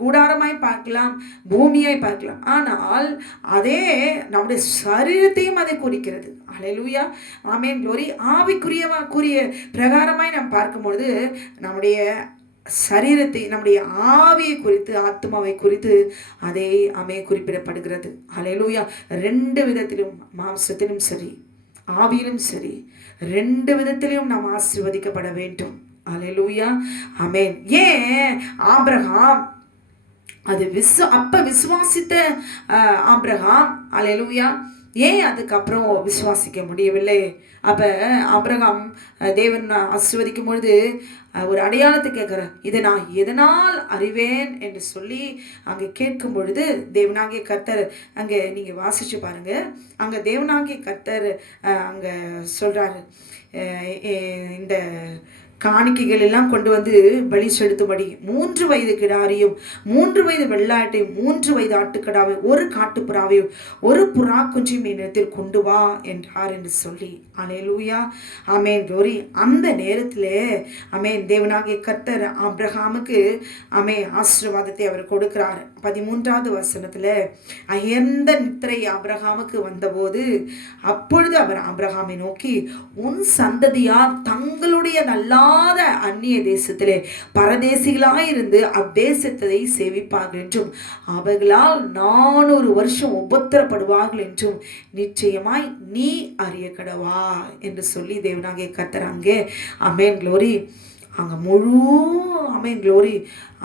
கூடாரமாய் பார்க்கலாம், பூமியாய் பார்க்கலாம். ஆனால் அதே நம்முடைய சரீரத்தையும் அதை குறிக்கிறது. அல்லேலூயா, ஆமென், க்ளோரி. ஆவிக்குரிய பிரகாரமாய் நாம் பார்க்கும்பொழுது நம்முடைய சரீரத்தை, நம்முடைய ஆவியை குறித்து, ஆத்மாவை குறித்து அதே குறிப்பிடப்படுகிறது. அல்லேலூயா. ரெண்டு விதத்திலும், மாம்சத்திலும் சரி ஆவியிலும் சரி, ரெண்டு விதத்திலும் நாம் ஆசீர்வதிக்கப்பட வேண்டும். அல்லேலூயா, ஆமென். ஏன் ஆபிரகாம் அது விசுவாசித்த ஆபிரகாம், அல்லேலூயா, ஏன் அதுக்கப்புறம் விசுவாசிக்க முடியவில்லை? அப்போ ஆபிரகாம் தேவன் ஆசீர்வதிக்கும் பொழுது ஒரு அடையாளத்தை கேட்குற, இதை நான் எதனால் அறிவேன் என்று சொல்லி அங்கே கேட்கும் பொழுது தேவனாகிய கர்த்தர், அங்கே நீங்கள் வாசிச்சு பாருங்க, அங்கே தேவனாகிய கர்த்தர் அங்கே சொல்கிறாரு, இந்த காணிக்கைகள் எல்லாம் கொண்டு வந்து பலி செலுத்தும்படி 3 வயது கிடாரியும் 3 வயது வெள்ளாட்டையும் 3 வயது ஆட்டுக்கடாவையும் 1 காட்டுப்புறாவையும் 1 புறா குஞ்சியும் என்னிடத்தில் கொண்டு வா என்றார் என்று சொல்லி. அல்லேலூயா, ஆமென், க்ளோரி. அந்த நேரத்தில் ஆமென், தேவனாகிய கர்த்தர் ஆபிரகாமுக்கு ஆசீர்வாதத்தை அவர் கொடுக்கிறார். 13வது வசனத்தில் அயர்ந்த நித்திரை ஆபிரகாமுக்கு வந்தபோது அப்பொழுது அவர் ஆபிரகாமை நோக்கி, உன் சந்ததியார் தங்களுடைய நல்லா அந்நிய தேசத்திலே பரதேசிகளாயிருந்து அத்தேசத்தை சேவிப்பார்கள் என்றும் அவர்களால் 400 வருஷம் உபத்திரப்படுவார்கள் என்றும் நிச்சயமாய் நீ அறிய கடவா என்று சொல்லி தேவனாகிய கர்த்தர் அங்கே ஆமென், க்ளோரி, அங்கே முழு ஆமென், க்ளோரி,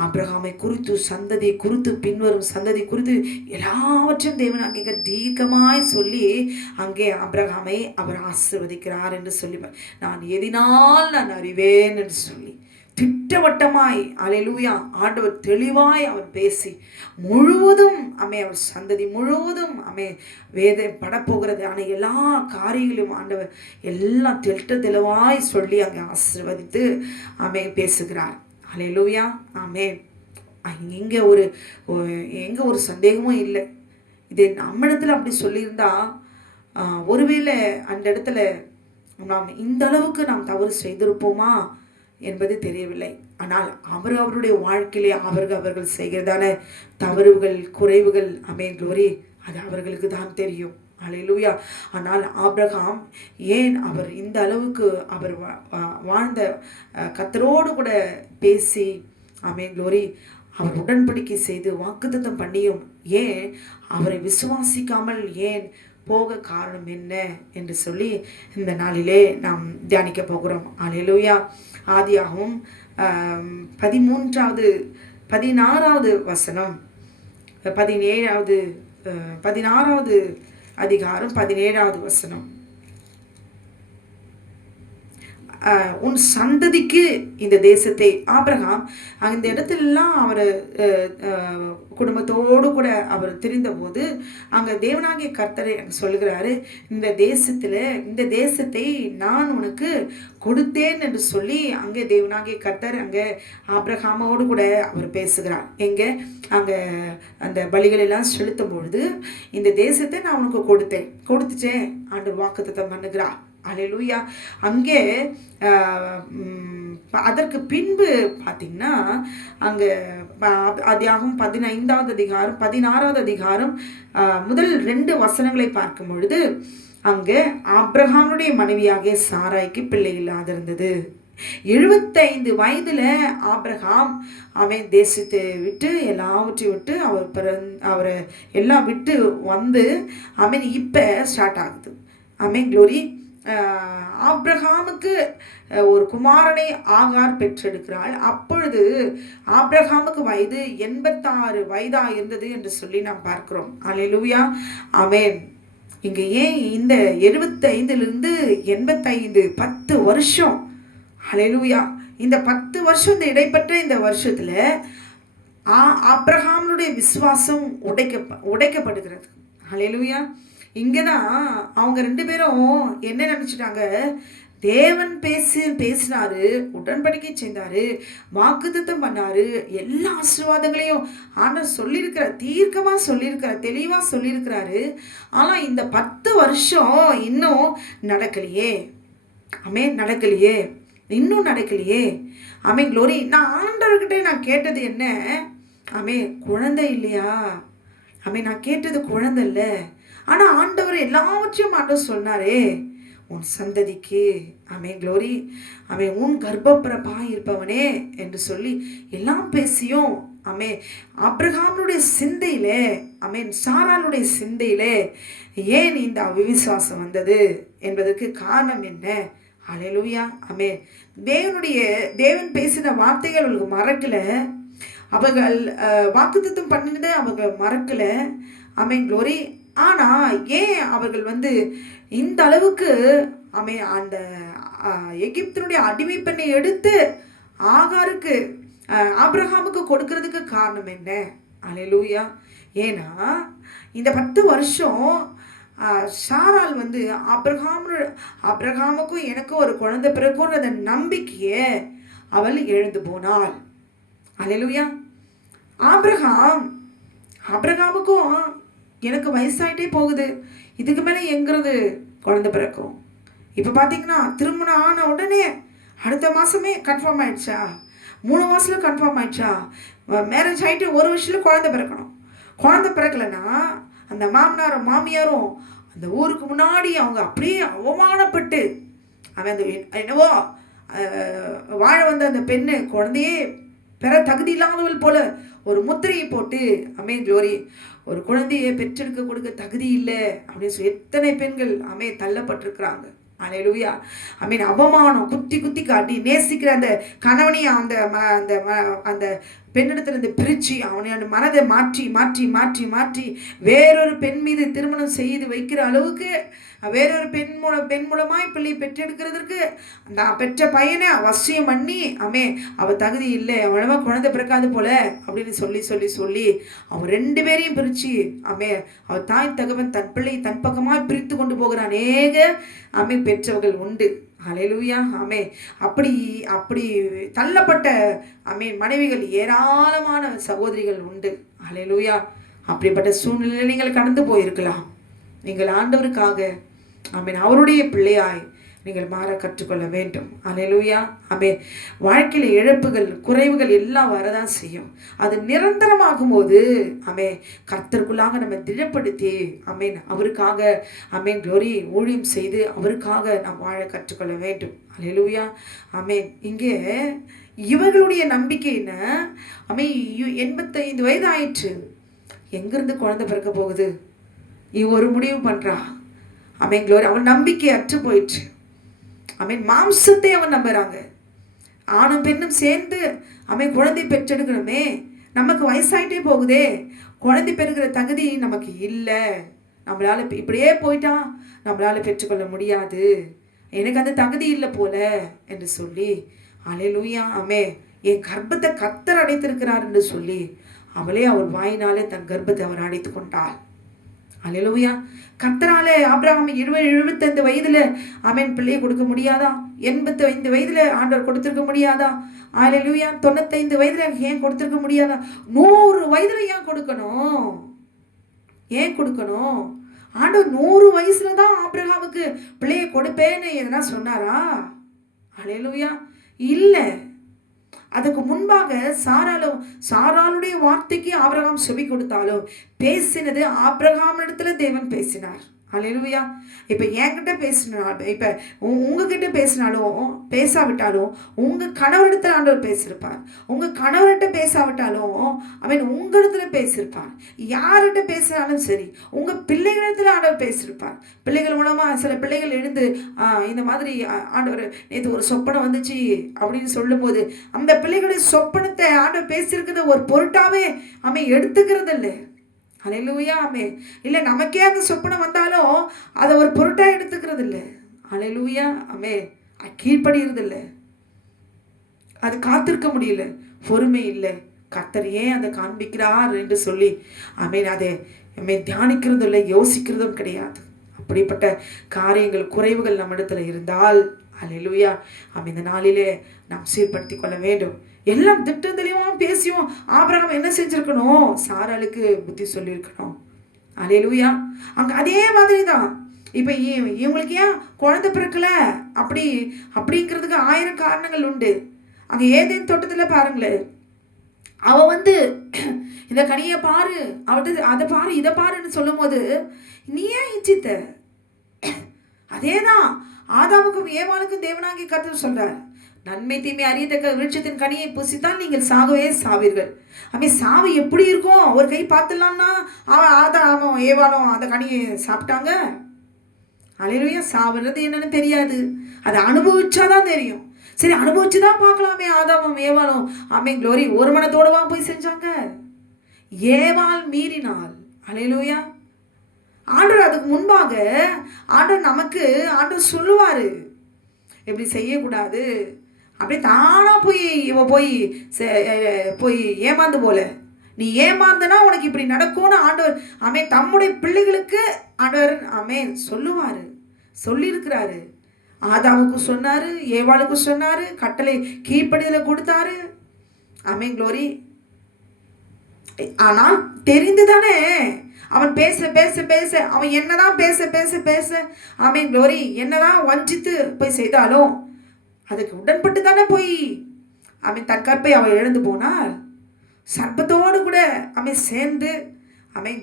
ஆபிரகாமை குறித்து, சந்ததியை குறித்து, பின்வரும் சந்ததி குறித்து எல்லாவற்றையும் தேவனாகிய தீர்க்கமாய் சொல்லி அங்கே ஆபிரகாமை அவர் ஆசீர்வதிக்கிறார் என்று சொல்லி, நான் எதினால் நான் அறிவேன் என்று சொல்லி திட்டவட்டமாய், அல்லேலூயா, ஆண்டவர் தெளிவாய் அவர் பேசி முழுவதும் அவர் சந்ததி முழுவதும் வேதம் படப்போகிறது ஆனால் எல்லா காரியங்களையும் ஆண்டவர் எல்லாம் தெளிவாய் சொல்லி அங்கே ஆசீர்வதித்து பேசுகிறார். அல்லேலூயா, ஆமென். இங்கே எங்கே ஒரு சந்தேகமும் இல்லை. இது நம்மிடத்தில் அப்படி சொல்லியிருந்தா ஒருவேளை அந்த இடத்துல நாம் இந்த அளவுக்கு நாம் தவறு செய்திருப்போமா என்பது தெரியவில்லை. ஆனால் அவருடைய வாழ்க்கையிலே அவர்கள் செய்கிறதான தவறுகள், குறைவுகள், ஆமென், க்ளோரி, அது அவர்களுக்கு தான் தெரியும். அல்லேலூயா. ஆனால் ஆபிரகாம் ஏன் அவர் இந்த அளவுக்கு அவர் வாழ்ந்த கர்த்தரோடு கூட பேசி, ஆமென், க்ளோரி, அவர் உடன்படிக்கை செய்து வாக்குத்தத்தம் பண்ணியும் ஏன் அவரை விசுவாசிக்காமல் ஏன் போக காரணம் என்ன என்று சொல்லி இந்த நாளிலே நாம் தியானிக்க போகிறோம். அல்லேலூயா. ஆதியாகமம் 16வது வசனம், 16வது அதிகாரம் 17வது வசனம். உன் சந்ததிக்கு இந்த தேசத்தை, ஆபிரகாம் அந்த இடத்துலலாம் அவர் குடும்பத்தோடு கூட அவர் திரிந்தபோது அங்கே தேவனாகிய கர்த்தரை சொல்கிறாரு, இந்த தேசத்தை நான் உனக்கு கொடுத்தேன் என்று சொல்லி அங்கே தேவனாகிய கர்த்தர் அங்கே ஆபிரகாமோடு கூட அவர் பேசுகிறார். எங்கே அங்கே அந்த பலிகள் எல்லாம் செலுத்தும் பொழுது இந்த தேசத்தை நான் உனக்கு கொடுத்துட்டேன் ஆண்டு வாக்குத்தத்தம் பண்ணுகிறார். அல்லேலூயா. அங்கே அதற்கு பின்பு பார்த்தீங்கன்னா அங்கே ஆதியாகமம் 15வது அதிகாரம் 16வது அதிகாரம் முதல் 2 வசனங்களை பார்க்கும் பொழுது அங்கே ஆபிரகாமுடைய மனைவியாகிய சாராய்க்கு பிள்ளை இல்லாதிருந்தது. 75 வயதில் ஆபிரகாம் தேசத்தை விட்டு எல்லாவற்றையும் விட்டு அவரை எல்லாம் விட்டு வந்து இப்போ ஸ்டார்ட் ஆகுது. க்ளோரி. ஆபிரகாமுக்கு ஒரு குமாரனை ஆகார் பெற்றெடுக்கிறாள். அப்பொழுது ஆபிரகாமுக்கு வயது 86 வயதாக இருந்தது என்று சொல்லி நாம் பார்க்கிறோம். அல்லேலூயா, ஆமென். இங்கே ஏன் இந்த 75லிருந்து 85 10 வருஷம், அல்லேலூயா, இந்த 10 வருஷம் இந்த இடைப்பட்ட இந்த வருஷத்தில் ஆபிரகாமுடைய விசுவாசம் உடைக்கப்படுகிறது. அல்லேலூயா. இங்கே தான் அவங்க 2 பேரும் என்ன நினச்சிட்டாங்க, தேவன் பேசினாரு, உடன்படிக்கை செய்தாரு, வாக்குத்தத்தம் பண்ணாரு. எல்லா ஆசீர்வாதங்களையும் ஆண்டவர் சொல்லியிருக்கிறார், தீர்க்கமா சொல்லியிருக்கிறார், தெளிவா சொல்லியிருக்கிறாரு. ஆனா இந்த 10 வருஷம் இன்னும் நடக்கலையே. ஆமென். நடக்கலையே, இன்னும் நடக்கலையே. ஆமென். க்ளோரி. நான் ஆண்டவர்கிட்ட நான் கேட்டது என்ன? ஆமென். குழந்தை இல்லையா? ஆமென். நான் கேட்டது குழந்தை இல்லை. ஆனா ஆண்டவர் எல்லாவற்றையும் ஆண்டவர் சொன்னாரே, உன் சந்ததிக்கு. ஆமென். க்ளோரி. ஆமென். உன் கர்ப்பப்பிறப்பாய் இருப்பவனே என்று சொல்லி எல்லாம் பேசியும், ஆமென், ஆபிரகாமுடைய சிந்தையிலே, ஆமென், சாராளுடைய சிந்தையிலே ஏன் இந்த அவிசுவாசம் வந்தது என்பதற்கு காரணம் என்ன? ஹல்லேலூயா. ஆமென். தேவன் பேசின வார்த்தைகள் அவளுக்கு மறக்கல. அவர்கள் வாக்குத்தத்தம் பண்ணினதை அவர்கள் மறக்கல. ஆமென். க்ளோரி. ஆனா ஏன் அவர்கள் இந்த அளவுக்கு, ஆமென், அந்த எகிப்தினுடைய அடிமை பெண்ணை எடுத்து ஆகாருக்கு, ஆபிரகாமுக்கு கொடுக்கறதுக்கு காரணம் என்ன? ஹல்லேலூயா. ஏன்னா இந்த 10 வருஷம் சாராள் ஆபிரகாமுக்கும் எனக்கும் ஒரு குழந்தை பிறக்கும்ன்ற நம்பிக்கையை அவள் எழுந்து போனாள். ஹல்லேலூயா. ஆபிரகாமுக்கும் எனக்கு வயசாயிட்டே போகுது, இதுக்கு மேலே எங்கிறது குழந்தை பிறக்கும்? இப்போ பார்த்தீங்கன்னா திருமணம் ஆன உடனே அடுத்த மாதமே கன்ஃபார்ம் ஆயிடுச்சா, 3 மாதத்துல கன்ஃபார்ம் ஆயிடுச்சா, மேரேஜ் ஆகிட்டு 1 வருஷத்துல குழந்தை பிறக்கணும். குழந்தை பிறக்கலைன்னா அந்த மாமனாரும் மாமியாரும் அந்த ஊருக்கு முன்னாடி அவங்க அப்படியே அவமானப்பட்டு, அவன் அந்த என்னவோ வாழ வந்த அந்த பெண்ணு குழந்தையே பெற தகுதி இல்லாதவள் போல ஒரு முத்திரையை போட்டு, ஆமென், க்ளோரி, ஒரு குழந்தையை பெற்றெடுக்க கொடுக்க தகுதி இல்லை அப்படின்னு சொல்லி எத்தனை பெண்கள் தள்ளப்பட்டிருக்கிறாங்க. ஹல்லேலூயா. ஆமென். அவமானம் குத்தி குத்தி காட்டி நேசிக்கிற அந்த கணவனையை அந்த பெண்ணிடத்திலிருந்து பிரித்து அவனை அந்த மனதை மாற்றி மாற்றி மாற்றி மாற்றி வேறொரு பெண் மீது திருமணம் செய்து வைக்கிற அளவுக்கு, வேறொரு பெண் மூலமாய் பிள்ளை பெற்றெடுக்கிறதுக்கு அந்த பெற்ற பையனை அவசியம் பண்ணி, அவள் தகுதி இல்லை, அவ்வளவா குழந்தை பிறக்காது போல அப்படின்னு சொல்லி சொல்லி சொல்லி அவன் 2 பேரையும் பிரித்து, அவள் தாய் தகவன் தன் பிள்ளை தன் பக்கமாக பிரித்து கொண்டு போகிற அநேக பெற்றவர்கள் உண்டு. ஹல்லேலூயா. ஆமென். அப்படி தள்ளப்பட்ட மனைவிகள் ஏராளமான சகோதரிகள் உண்டு. ஹல்லேலூயா. அப்படிப்பட்ட சூழ்நிலையில் நீங்கள் கடந்து போயிருக்கலாம். நீங்கள் ஆண்டவருக்காக, ஆமென், அவருடைய பிள்ளையாய் நீங்கள் மாற கற்றுக்கொள்ள வேண்டும். ஹல்லேலூயா. ஆமென். வாழ்க்கையில் இழப்புகள் குறைவுகள் எல்லாம் வரதான் செய்யும். அது நிரந்தரமாகும் போது, ஆமென், கர்த்தருக்குள்ளாக நம்ம திடப்படுத்தி, ஆமென், அவருக்காக, ஆமென், க்ளோரி, ஊழியம் செய்து அவருக்காக நாம் வாழ கற்றுக்கொள்ள வேண்டும். ஹல்லேலூயா. ஆமென். இங்கே இவர்களுடைய நம்பிக்கை என்ன? ஆமென், 85 வயது ஆயிற்று, எங்கிருந்து குழந்தை பிறக்க போகுது? ஒரு முடிவு பண்றா. ஆமென், க்ளோரி. அவன் நம்பிக்கை அற்று போயிற்று. ஆமென். மாம்சத்தை அவன் நம்புறாங்க. ஆணும் பெண்ணும் சேர்ந்து குழந்தை பெற்றெடுக்கணுமே, நமக்கு வயசாயிட்டே போகுதே, குழந்தை பெறுகிற தகுதி நமக்கு இல்லை, நம்மளால இப்படியே போயிட்டா நம்மளால பெற்றுக்கொள்ள முடியாது, எனக்கு அந்த தகுதி இல்லை போல என்று சொல்லி, ஹல்லேலூயா, ஆமென், என் கர்ப்பத்தை கர்த்தர் அடைத்திருக்கிறார் என்று சொல்லி அவளே அவள் வாயினாலே தன் கர்ப்பத்தை அவர் அடைத்து கொண்டாள். ஹல்லேலூயா. கர்த்தராலே ஆபிரகாம் 75 வயதுல ஆமென் பிள்ளையை கொடுக்க முடியாதா? 85 வயதுல ஆண்டவர் கொடுத்திருக்க முடியாதா? ஹல்லேலூயா. 95 வயதுல ஏன் கொடுத்திருக்க முடியாதா? 100 வயதுல ஏன் கொடுக்கணும்? ஏன் கொடுக்கணும்? ஆண்டவர் 100 வயசுல தான் ஆபிரகாமுக்கு பிள்ளையை கொடுப்பேன்னு எதனா சொன்னாரா? ஹல்லேலூயா. இல்லை. அதுக்கு முன்பாக சாராளுடைய வார்த்தைக்கு ஆபிரகாம் செவி கொடுத்தாலும் பேசினது ஆபிரகாமிடத்துல தேவன் பேசினார். ஹல்லேலூயா. இப்போ என்கிட்ட பேசினாலும், இப்போ உங்ககிட்ட பேசினாலும் பேசாவிட்டாலும் உங்கள் கணவரிடத்தில் ஆண்டவர் பேசியிருப்பார். உங்கள் கணவர்கிட்ட பேசாவிட்டாலும் அவன் உங்களிடத்துல பேசியிருப்பார். யார்கிட்ட பேசினாலும் சரி உங்கள் பிள்ளைகளிடத்தில் ஆண்டவர் பேசியிருப்பார். பிள்ளைகள் மூலமாக சில பிள்ளைகள் எழுந்து இந்த மாதிரி ஆண்டவர் நேற்று ஒரு சொப்பனை வந்துச்சு அப்படின்னு சொல்லும்போது அந்த பிள்ளைகளுடைய சொப்பனத்தை ஆண்டவர் பேசியிருக்கிறத ஒரு பொருட்டாவே அவன் எடுத்துக்கிறது இல்லை. ஹல்லேலூயா. ஆமென். இல்லை, நமக்கே அந்த சொப்பனம் வந்தாலும் அதை ஒரு பொருட்டா எடுத்துக்கிறது இல்லை. ஹல்லேலூயா. ஆமென். கீழ்ப்படிகிறது இல்லை, அது காத்திருக்க முடியல, பொறுமை இல்லை. கர்த்தர் ஏன் அதை காண்பிக்கிறார் என்று சொல்லி ஆமென் அதை தியானிக்கிறதும் இல்லை, யோசிக்கிறதும் கிடையாது. அப்படிப்பட்ட காரியங்கள் குறைவுகள் நம்மிடத்துல இருந்தால் அல்லேலூயா இந்த நாளிலே நாம் சீர்படுத்திக் கொள்ள வேண்டும். எல்லாம் திட்டத்திலையும் பேசியும் ஆபிரகாம் என்ன செஞ்சிருக்கணும்? சாராளுக்கு புத்தி சொல்லியிருக்கணும். அல்லேலூயா. அங்க அதே மாதிரி தான் இப்ப இவங்களுக்கு ஏன் குழந்தை பிறக்கல அப்படிங்கிறதுக்கு 1000 காரணங்கள் உண்டு. அங்க ஏதேன் தோட்டத்துல பாருங்களேன், அவ இந்த கனியை பாரு, அவட்டு அதை பாரு இதை பாருன்னு சொல்லும் போது நீ ஏன் இச்சித்த? அதேதான் ஆதாமுக்கும் ஏவாளுக்கும் தேவனாகிய கர்த்தர் சொல்றார், நன்மை தீமை அறியத்தக்க விருட்சத்தின் கனியை புசித்தால் நீங்கள் சாகவே சாவீர்கள். சாவு எப்படி இருக்கும்? ஒரு கை பார்த்துடலாம்னா ஆதாமும் ஏவாளும் அந்த கனியை சாப்பிட்டாங்க. அல்லேலூயா. சாவுறது என்னன்னு தெரியாது, அதை அனுபவிச்சாதான் தெரியும். சரி, அனுபவிச்சுதான் பார்க்கலாமே. ஆதாமும் ஏவாளும் க்ளோரி ஒரு மனத்தோடவா போய் செஞ்சாங்க? ஏவாள் மீறினாள். அல்லேலூயா. ஆண்டவர் அதுக்கு முன்பாக ஆண்டவர் சொல்லுவாரு, இப்படி செய்யக்கூடாது. அப்படியே தானா போய் ஏமாந்து போல, நீ ஏமாந்தனா உனக்கு இப்படி நடக்கும்னு ஆண்டவர் தம்முடைய பிள்ளைகளுக்கு ஆண்டவர் சொல்லுவாரு, சொல்லியிருக்கிறாரு. ஆதாமுக்கு சொன்னாரு, ஏவாளுக்கு சொன்னாரு, கட்டளை கீழ்ப்படிதலை கொடுத்தாரு. க்ளோரி. ஆனால் தெரிந்துதானே அவன் பேச பேச பேச, அவன் என்னதான் பேச பேச பேச க்ளோரி என்னதான் வஞ்சித்து போய் செய்தாலும் அதுக்கு உடன்பட்டு தானே போய் தன் கற்பை அவன் எழுந்து போனாள். சர்ப்பத்தோடு கூட சேர்ந்து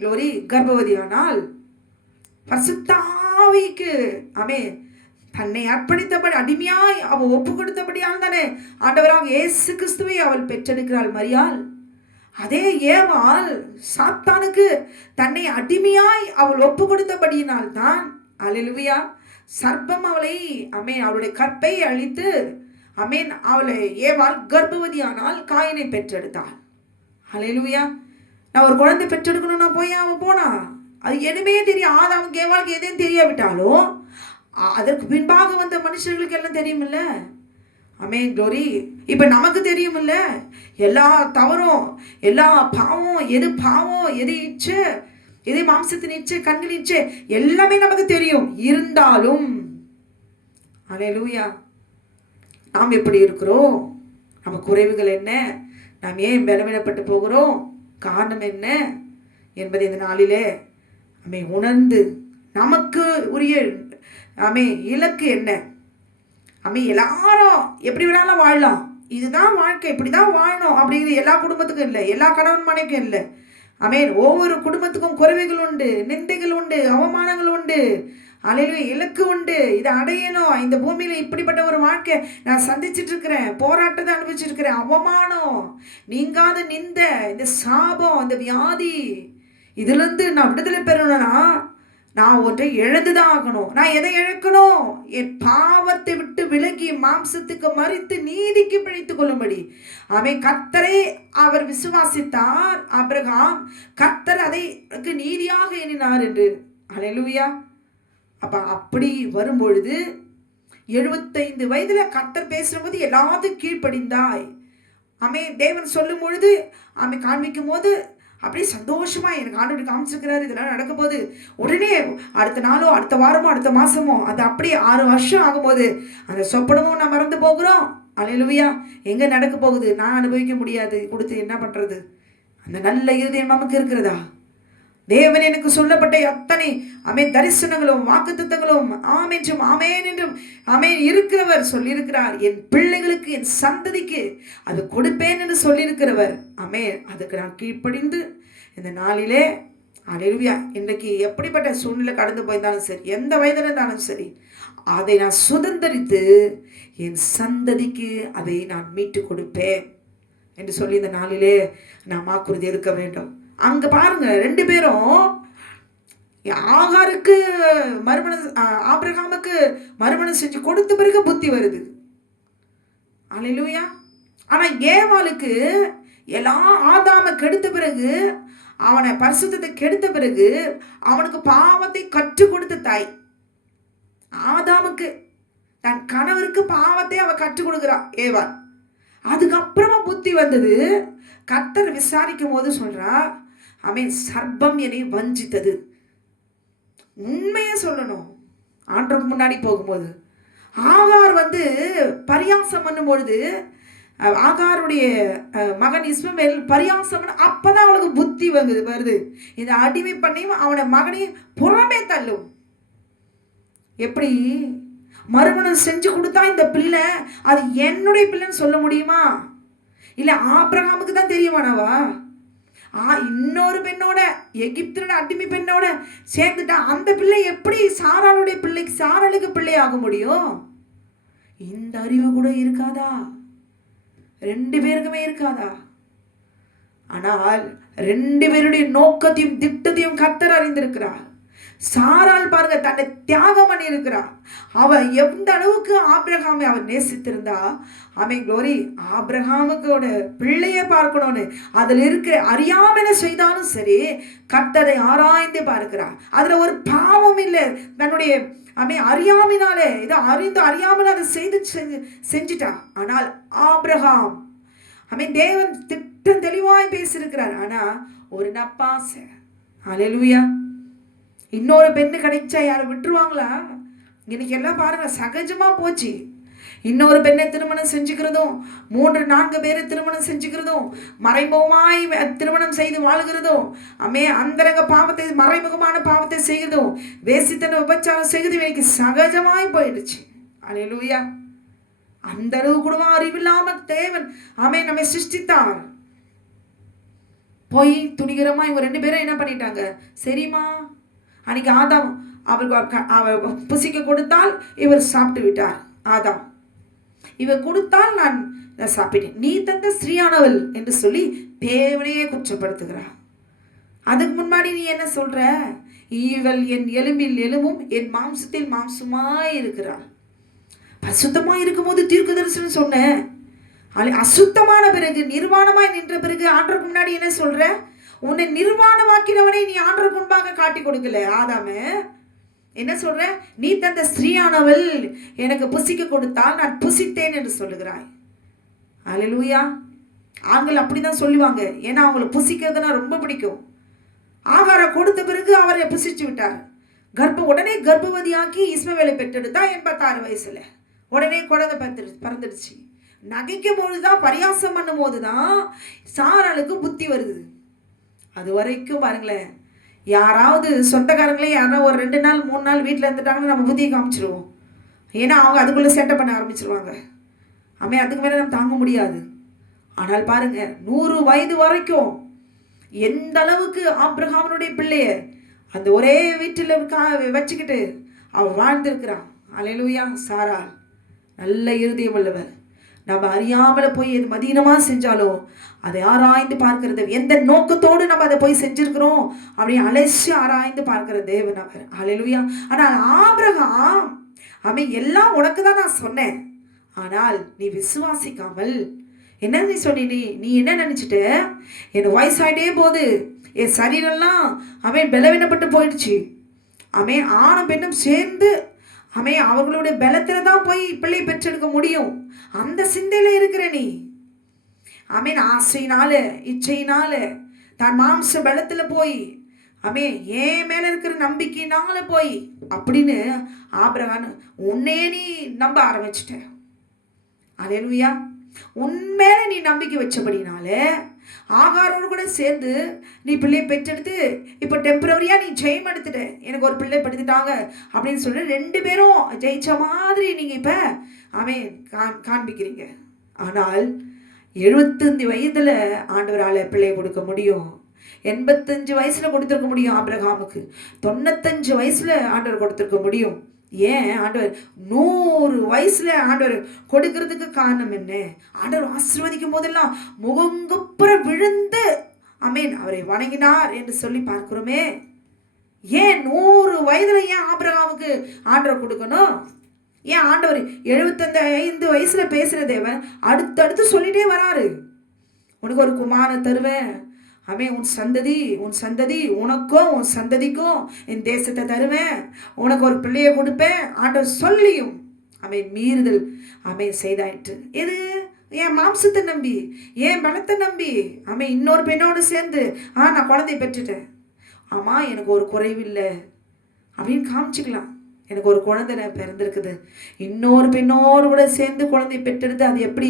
க்ளோரி கர்ப்பவதியானால் பரிசுத்தாவிக்கு தன்னை அர்ப்பணித்தபடி அடிமையாய் அவள் ஒப்பு கொடுத்தபடியால் தானே ஆண்டவராக இயேசு கிறிஸ்துவை அவள் பெற்றெடுக்கிறாள் மரியாள். அதே ஏவாள் சாத்தானுக்கு தன்னை அடிமையாய் அவள் ஒப்பு கொடுத்தபடியினால் தான் அல்லேலூயா சர்ப்பம் அவளை அவளுடைய கற்பை அழித்து அவளை ஏவாள் கர்ப்பவதியானால் காயினை பெற்றெடுத்தாள். அல்லேலூயா. நான் ஒரு குழந்தை பெற்றெடுக்கணும்னா போய் அவன் போனா, அது எதுவுமே தெரியும். ஆதாமுக்கு ஏவாளுக்கு எதுவும் தெரியாவிட்டாலும் அதற்கு பின்பாக வந்த மனுஷர்களுக்கு எல்லாம் தெரியுமில்ல. க்ளோரி. இப்ப நமக்கு தெரியுமில்ல, எல்லா தவறும் எல்லா பாவம், எது பாவம், எது இச்சை, எது மாம்சத்தின் இச்சை, கண்களின் இச்சை, எல்லாமே நமக்கு தெரியும். இருந்தாலும் அல்லேலூயா நாம் எப்படி இருக்கிறோம்? நம்ம குறைவுகள் என்ன? நாம் ஏன் பலவீனப்பட்டு போகிறோம்? காரணம் என்ன என்பதை இந்த நாளிலே உணர்ந்து நமக்கு உரிய இலக்கு என்ன? எல்லாரும் எப்படி வேணாலும் வாழலாம், இதுதான் வாழ்க்கை, இப்படிதான் வாழணும் அப்படிங்கிறது எல்லா குடும்பத்துக்கும் இல்லை, எல்லா கணவன் மனைவிக்கும் இல்லை. ஒவ்வொரு குடும்பத்துக்கும் குறைவுகள் உண்டு, நிந்தைகள் உண்டு, அவமானங்கள் உண்டு. அல்லேலூயா. இலக்கு உண்டு, இதை அடையணும். இந்த பூமியில இப்படிப்பட்ட ஒரு வாழ்க்கை நான் சந்திச்சுட்டு இருக்கிறேன், போராட்டத்தை அனுபவிச்சுட்டு இருக்கிறேன். அவமானம், நீங்காத நிந்தை, இந்த சாபம், இந்த வியாதி, இதுல இருந்து நான் விடுதலை பெறணும்னா நான் ஒன்றை இழந்துதான் ஆகணும். நான் எதை இழக்கணும்? என் பாவத்தை விட்டு விலகி மாம்சத்துக்கு மறித்து நீதிக்கு பிழைத்துக் கொள்ளும்படி கர்த்தரை அவர் விசுவாசித்தார். ஆபிரகாம் கர்த்தர் அதை நீதியாக எண்ணினார் என்று. அல்லேலூயா. அப்படி வரும்பொழுது 75 வயதுல கர்த்தர் பேசும்போது எல்லாத்துக்கும் கீழ்ப்படிந்தாய். தேவன் சொல்லும் பொழுது காண்பிக்கும் போது அப்படியே சந்தோஷமா எனக்கு ஆண்டவர் காமிச்சிருக்கிறாரு, இதெல்லாம் நடக்க போது. உடனே அடுத்த நாளோ அடுத்த வாரமோ அடுத்த மாசமோ அது அப்படியே 6 வருஷம் ஆகும்போது அந்த சொப்பனமும் நான் மறந்து போகிறோம். அல்லேலூயா. எங்க நடக்க போகுது? நான் அனுபவிக்க முடியாது, கொடுத்து என்ன பண்றது? அந்த நல்ல இருதயம் நமக்கு இருக்கிறதா? தேவன் எனக்கு சொல்லப்பட்ட அத்தனை தரிசனங்களும் வாக்குத்தத்தங்களும் ஆமென்றும் ஆமேன் என்றும் இருக்கிறவர் சொல்லியிருக்கிறார். என் பிள்ளைகளுக்கு, என் சந்ததிக்கு அது கொடுப்பேன் என்று சொல்லியிருக்கிறவர். அதுக்கு நான் கீழ்ப்படிந்து இந்த நாளிலே அல்லேலூயா இன்றைக்கு எப்படிப்பட்ட சூழ்நிலை கடந்து போயிருந்தாலும் சரி, எந்த வயதில் இருந்தாலும் சரி, அதை நான் சுதந்திரித்து என் சந்ததிக்கு அதை நான் மீட்டு கொடுப்பேன் என்று சொல்லி இந்த நாளிலே நான் வாக்குறுதி எடுக்க வேண்டும். அங்க பாருங்க, 2 பேரும் ஆகாருக்கு ஆபிரகாமுக்கு மறுமணம் செஞ்சு கொடுத்த பிறகு புத்தி வருது. அல்லேலூயா. ஆனா ஏவாளுக்கு எல்லாம் ஆதாமை கெடுத்த பிறகு, அவனை பரிசுத்தத்தை கெடுத்த பிறகு அவனுக்கு பாவத்தை கற்றுக் கொடுத்த தாய். ஆதாமுக்கு தன் கணவருக்கு பாவத்தை அவ கற்றுக் கொடுக்கிறா ஏவாள். அதுக்கப்புறமா புத்தி வந்தது. கர்த்தர் விசாரிக்கும் போது சொல்றா, சர்ப்பம் என்னை வஞ்சித்தது. உண்மையை சொல்லணும். ஆண்டவருக்கு முன்னாடி போகும்போது ஆகார் பரியாசம் பண்ணும் பொழுது, ஆகாருடைய மகன் இஸ்மவேல் பரியாசம் பண்ண, அப்பதான் அவளுக்கு புத்தி வருது. இந்த அடிமை பண்ணியும் அவனை மகனையும் புறமே தள்ளும். எப்படி மறுமணம் செஞ்சு கொடுத்தா இந்த பிள்ளை அது என்னுடைய பிள்ளைன்னு சொல்ல முடியுமா? இல்ல ஆபிரகாமுக்கு தான் தெரியுமானவா? இன்னொரு பெண்ணோட, எகிப்தியோட அடிமை பெண்ணோட சேர்ந்துட்டா அந்த பிள்ளை எப்படி சாராளுடைய பிள்ளைக்கு, சாராளுக்கு பிள்ளை ஆக முடியும்? இந்த அறிவு கூட இருக்காதா? 2 பேருக்குமே இருக்காதா? ஆனால் 2 பேருடைய நோக்கத்தையும் திட்டத்தையும் கர்த்தர் அறிந்திருக்கிறார். சாராள் பாருங்க, தன்னை தியாகம் பண்ணி இருக்கிறா. அவ எந்த அளவுக்கு ஆபிரகாமை அவர் நேசித்திருந்தா, ஆமென் க்ளோரி, ஆபிரகாமுக்கோட பிள்ளைய பார்க்கணும்னு அதில் இருக்கிற அறியாமல செய்தாலும் சரி, கர்த்தரை ஆராய்ந்து பார்க்கிறார். அதுல ஒரு பாவம் இல்லை. தன்னுடைய அறியாமினாலே இதை அறியாமல் அதை செஞ்சுட்டா. ஆனால் ஆபிரகாம் தேவன் திட்டம் தெளிவாய் பேசியிருக்கிறார். ஆனா ஒரு நப்பாசை. ஹல்லேலூயா. இன்னொரு பெண்ணு கிடைச்சா யாரும் விட்டுருவாங்களா? இன்னைக்கு எல்லாம் பாருங்க சகஜமா போச்சு. இன்னொரு பெண்ணை திருமணம் செஞ்சுக்கிறதும், 3-4 பேரை திருமணம் செஞ்சுக்கிறதும், மறைமுகமாய் திருமணம் செய்து வாழ்கிறதும், அந்தரங்க பாவத்தை, மறைமுகமான பாவத்தை செய்கிறதும், வேசித்தன உபச்சாரம் செய்கிறது இன்னைக்கு சகஜமாய் போயிடுச்சு. அல்லேலூயா. அந்த அளவு கூட அறிவில்லாம தேவன் நம்மை சிருஷ்டித்தார். போய் துணிகரமா இவங்க 2 பேரும் என்ன பண்ணிட்டாங்க? சரிம்மா, அன்னைக்கு ஆதாம் அவள் புசிக்க கொடுத்தால் இவர் சாப்பிட்டு விட்டார். ஆதாம் இவர் கொடுத்தால் நான் சாப்பிட்டேன், நீ தந்த ஸ்ரீயானவள் என்று சொல்லி தேவனையே குற்றப்படுத்துகிறார். அதுக்கு முன்னாடி நீ என்ன சொல்ற? இவள் என் எலும்பில் எலும்பும் என் மாம்சத்தில் மாம்சமாய் இருக்கிறாள். பசுத்தமாய் இருக்கும் போது தீர்க்க தரிசனம் சொன்ன, அசுத்தமான பிறகு நிர்வாணமாய் நின்ற பிறகு ஆண்டவருக்கு முன்னாடி என்ன சொல்ற? உன்னை நிர்வாணமாக்கினவனை நீ ஆண்டவருக்கு முன்பாக காட்டி கொடுக்கல. ஆதாமே என்ன சொல்ற? நீ தந்த ஸ்ரீயானவள் எனக்கு புசிக்க கொடுத்தால் நான் புசித்தேன் என்று சொல்லுகிறாய். அல்லேலூயா. ஆண்கள் அப்படிதான் சொல்லுவாங்க. ஏன்னா அவங்களுக்கு புசிக்கிறதுனா ரொம்ப பிடிக்கும். ஆகாரம் கொடுத்த பிறகு அவரை புசிச்சு விட்டார். உடனே கர்ப்பவதியாக்கி இஸ்மவேலை பெற்றெடுத்தா 86 வயசுல. உடனே குழந்தை பிறந்துடுச்சு. நகைக்கும் போதுதான், பரியாசம் பண்ணும் போதுதான் சாராளுக்கு புத்தி வருது. அது வரைக்கும் பாருங்களேன், யாராவது சொந்தக்காரங்களே யாராவது ஒரு 2 நாள் 3 நாள் வீட்டில் இருந்துட்டாங்கன்னு நம்ம புத்தியை காமிச்சிருவோம். ஏன்னா அவங்க அதுக்குள்ளே செட்டப் பண்ண ஆரம்பிச்சிருவாங்க. அதுக்கு மேலே நம்ம தாங்க முடியாது. ஆனால் பாருங்க, 100 வயது வரைக்கும் எந்த அளவுக்கு ஆபிரகாமனுடைய பிள்ளைய அந்த ஒரே வீட்டில் வச்சுக்கிட்டு அவள் வாழ்ந்திருக்கிறான். அல்லேலூயா. சாராள் நல்ல இருதயம் உள்ளவர். நம்ம அறியாமல போய் எது மதீனமா செஞ்சாலும் அதை ஆராய்ந்து பார்க்கிறது, எந்த நோக்கத்தோடு நம்ம அதை போய் செஞ்சிருக்கிறோம் அப்படி அலசி ஆராய்ந்து பார்க்கிற தேவன் அவர். அல்லேலூயா. ஆனால் ஆபிரகாம் எல்லாம் உனக்கு தான் நான் சொன்னேன், ஆனால் நீ விசுவாசிக்காமல் என்ன நீ சொன்னி? நீ என்ன நினைச்சிட்ட? என் வயசாயிட்டே போது, என் சரீரெல்லாம் பலவீனப்பட்டு போயிடுச்சு. ஆணும் பெண்ணும் சேர்ந்து அவர்களுடைய பலத்துல தான் போய் பிள்ளை பெற்றெடுக்க முடியும். அந்த சிந்தையில இருக்கிற நீ ஆசையினால இச்சையினால தான் மாம்ச பலத்துல போய் ஏன் மேல இருக்கிற நம்பிக்கையினால போய் அப்படின்னு ஆபிரகாம் உன்னே நீ நம்ப ஆரம்பிச்சிட்ட. அல்லேலூயா. உண்மையில நீ நம்பிக்கை வச்சபடினால ஆகாரோடு கூட சேர்ந்து நீ பிள்ளையை பெற்றெடுத்து இப்போ டெம்பரவரியா நீ ஜெயம் எடுத்துட்ட, எனக்கு ஒரு பிள்ளை படுத்துட்டாங்க அப்படின்னு சொல்லி 2 பேரும் ஜெயிச்ச மாதிரி நீங்க இப்ப காண்பிக்கிறீங்க. ஆனால் 75 வயதுல ஆண்டவரால பிள்ளையை கொடுக்க முடியும். 85 வயசுல கொடுத்துருக்க முடியும் ஆபிரகாமுக்கு. 95 வயசுல ஆண்டவர் கொடுத்துருக்க முடியும். ஏன் ஆண்டவர் 100 வயசுல ஆண்டவர் கொடுக்கிறதுக்கு காரணம் என்ன? ஆண்டவர் ஆசீர்வதிக்கும் போதெல்லாம் முகங்குப்புற விழுந்து அவரை வணங்கினார் என்று சொல்லி பார்க்கிறோமே. ஏன் 100 வயதுல ஏன் ஆபிரகாமுக்கு ஆண்டவர் கொடுக்கணும்? ஏன் ஆண்டவர் 75 வயசுல பேசுற தேவன் அடுத்தடுத்து சொல்லிட்டே வராரு, உனக்கு ஒரு குமாரன் தருவேன், உன் சந்ததி உனக்கும் உன் சந்ததிக்கும் என் தேசத்தை தருவேன், உனக்கு ஒரு பிள்ளையை கொடுப்பேன் ஆண்டவர் சொல்லியும் மீறுதல் செய்தாயிற்று. எது? என் மாம்சத்தை நம்பி, என் பலத்தை நம்பி இன்னொரு பெண்ணோடு சேர்ந்து நான் குழந்தைய பெற்றுட்டேன். எனக்கு ஒரு குறைவில்லை அப்படின்னு காமிச்சிக்கலாம். எனக்கு ஒரு குழந்தை பிறந்திருக்குது, இன்னொரு பெண்ணோடு கூட சேர்ந்து குழந்தை பெற்றெடுத்து அது எப்படி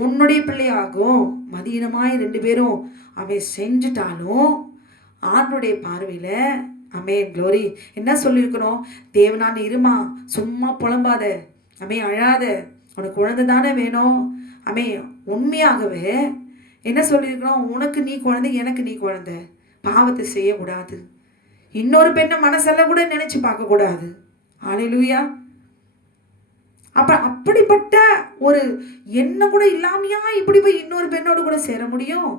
உன்னுடைய பிள்ளையாகும்? மதீனமாய் 2 பேரும் அவன் செஞ்சுட்டாலும் ஆண்டுடைய பார்வையில் அமே க்ளோரி என்ன சொல்லியிருக்கணும்? தேவனான இருமா, சும்மா புலம்பாத, அமே அழாத, உனக்கு குழந்தை தானே வேணும். அமே உண்மையாகவே என்ன சொல்லியிருக்கணும்? உனக்கு நீ குழந்தை, எனக்கு நீ குழந்தை. பாவத்தை செய்யக்கூடாது, இன்னொரு பெண்ணை மனசெல்லாம் கூட நினைச்சு பார்க்கக்கூடாது. ஹல்லேலூயா. அப்படிப்பட்ட ஒரு எண்ணம் கூட இல்லாமையா இப்படி போய் இன்னொரு பெண்ணோடு கூட சேர முடியும்?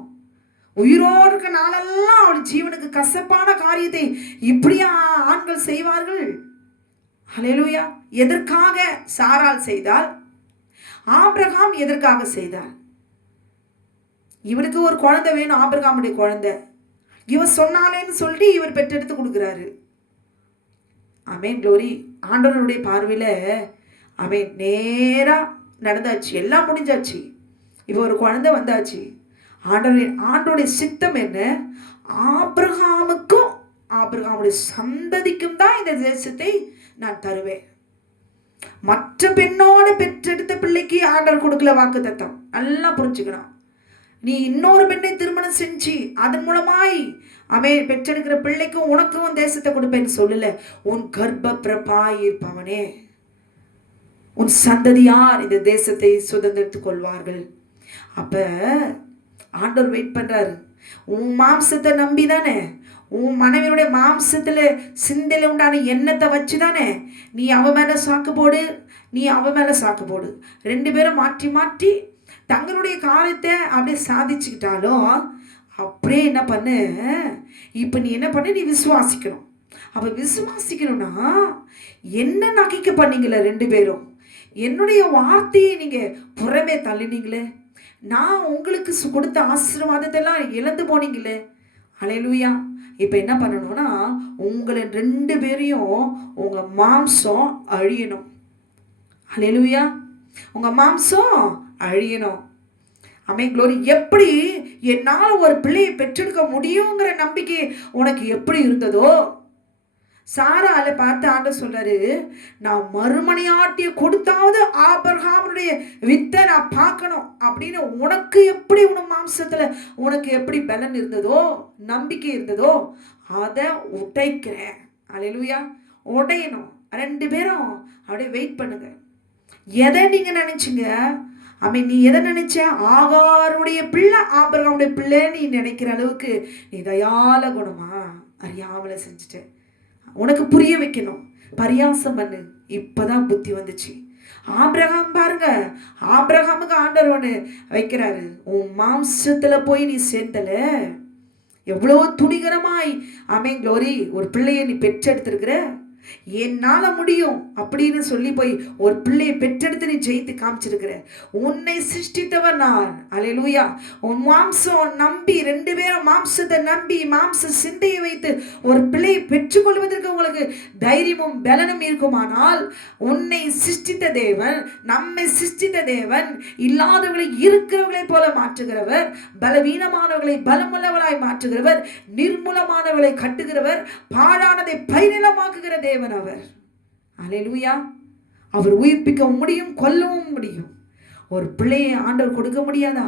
உயிரோடு இருக்க நாளெல்லாம் அவள் ஜீவனுக்கு கசப்பான காரியத்தை இப்படியா ஆண்கள் செய்வார்கள்? ஹல்லேலூயா. எதற்காக சாராள் செய்தால்? ஆபிரகாம் எதற்காக செய்தார்? இவனுக்கு ஒரு குழந்தை வேணும், ஆபிரகாமுடைய குழந்தை. இவர் சொன்னாலேன்னு சொல்லி இவர் பெற்றெடுத்து கொடுக்குறாரு. ஆமென் க்ளோரி. ஆண்டவருடைய பார்வையில் ஆமென் நேரா நடந்தாச்சு, எல்லாம் முடிஞ்சாச்சு. இப்போ ஒரு குழந்தை வந்தாச்சு. ஆண்டவருடைய சித்தம் என்ன? ஆபிரகாமுக்கும் ஆபிரகாமுடைய சந்ததிக்கும் தான் இந்த தேசத்தை நான் தருவேன். மற்ற பெண்ணோட பெற்றெடுத்த பிள்ளைக்கு ஆண்டவர் கொடுக்கல வாக்குத்தத்தம். நல்லா புரிஞ்சுக்கணும். நீ இன்னொரு பெண்ணை திருமணம் செஞ்சு அதன் மூலமாய் அவன் பெற்றெடுக்கிற பிள்ளைக்கும் உனக்கும் தேசத்தை கொடுப்பேன்னு சொல்லல. உன் கர்ப்ப பிரபாய் இருப்பவனே, உன் சந்ததியார் இந்த தேசத்தை சுதந்திரத்துக் கொள்வார்கள். அப்ப ஆண்டவர் வெயிட் பண்றாரு. உன் மாம்சத்தை நம்பி தானே, உன் மனைவியுடைய மாம்சத்துல சிந்தையில உண்டான எண்ணத்தை வச்சு தானே நீ அவ மேல சாக்கு போடு, நீ அவ மேல சாக்கு போடு. 2 பேரும் மாற்றி மாற்றி தங்களுடைய காரியத்தை அப்படியே சாதிச்சுக்கிட்டாலும் அப்படியே என்ன பண்ணு, இப்போ நீ என்ன பண்ணு, நீ விசுவாசிக்கணும். அப்போ விசுவாசிக்கணும்னா என்ன நகைக்க பண்ணீங்களே 2 பேரும்? என்னுடைய வார்த்தையை நீங்கள் புறமே தள்ளினீங்களே, நான் உங்களுக்கு கொடுத்த ஆசீர்வாதத்தெல்லாம் இழந்து போனீங்களே. ஹல்லேலூயா. இப்போ என்ன பண்ணணும்னா உங்களை 2 பேரையும் உங்கள் மாம்சம் அழியணும். ஹல்லேலூயா. உங்கள் மாம்சம் அழியணும். ஆமென் க்ளோரி. எப்படி என்னால் ஒரு பிள்ளையை பெற்றெடுக்க முடியுங்கிற நம்பிக்கை உனக்கு எப்படி இருந்ததோ, சாரால பார்த்து ஆண்டவர் சொல்றாரு, நான் மறுமனையாட்டிய கொடுத்தாவது ஆபிரகாமுடைய வித்தை நான் பார்க்கணும் அப்படின்னு உனக்கு எப்படி உன் மாம்சத்துல உனக்கு எப்படி பலன் இருந்ததோ, நம்பிக்கை இருந்ததோ, அதை உடைக்கிறேன். அல்லேலூயா. உடையணும். 2 பேரும் அப்படியே வெயிட் பண்ணுங்க. எதை நீங்க நினைச்சீங்க? நீ எதை நினைச்ச? ஆகாருடைய பிள்ளை ஆபிரகாமுடைய பிள்ளை நீ நினைக்கிற அளவுக்கு நீ தயால குணமா அறியாமல செஞ்சுட்ட. உனக்கு புரிய வைக்கணும், பரியாசம் பண்ணு. இப்பதான் புத்தி வந்துச்சு. ஆபிரகாம் பாருங்க, ஆபிரகாமுக்கு ஆண்டவர் ஒன்று வைக்கிறாரு. உன் மாம்சத்துல போய் நீ சேர்ந்தல, எவ்வளவு துணிகரமாய் ஆமென் க்ளோரி ஒரு பிள்ளையை நீ பெற்றெடுத்திருக்கிற. என்னால முடியும் அப்படின்னு சொல்லி போய் ஒரு பிள்ளையை பெற்றெடுத்து நீ ஜெயித்து காமிச்சிருக்கிற. உன்னை சிருஷ்டித்தவர் நான். அல்லேலூயா. உன் மாம்சம் நம்பி 2 பேரும் மாம்சத்தை நம்பி மாம்ச சிந்தையை வைத்து ஒரு பிள்ளையை பெற்றுக்கொள்வதற்கு உங்களுக்கு தைரியமும் பலனும் இருக்குமானால், உன்னை சிருஷ்டித்த தேவன், நம்மை சிருஷ்டித்த தேவன் இல்லாதவர்களை இருக்கிறவர்களை போல மாற்றுகிறவர், பலவீனமானவர்களை பலமுள்ளவர்களாய் மாற்றுகிறவர், நிர்மூலமானவர்களை கட்டுகிறவர், பாழானதை பைநிலமாக்குகிற தேவன் அவர். அல்லேலூயா. அவர் உயிர்ப்பிக்க முடியும், கொல்லவும் முடியும். ஒரு பிள்ளையை ஆண்டவர் கொடுக்க முடியாதா?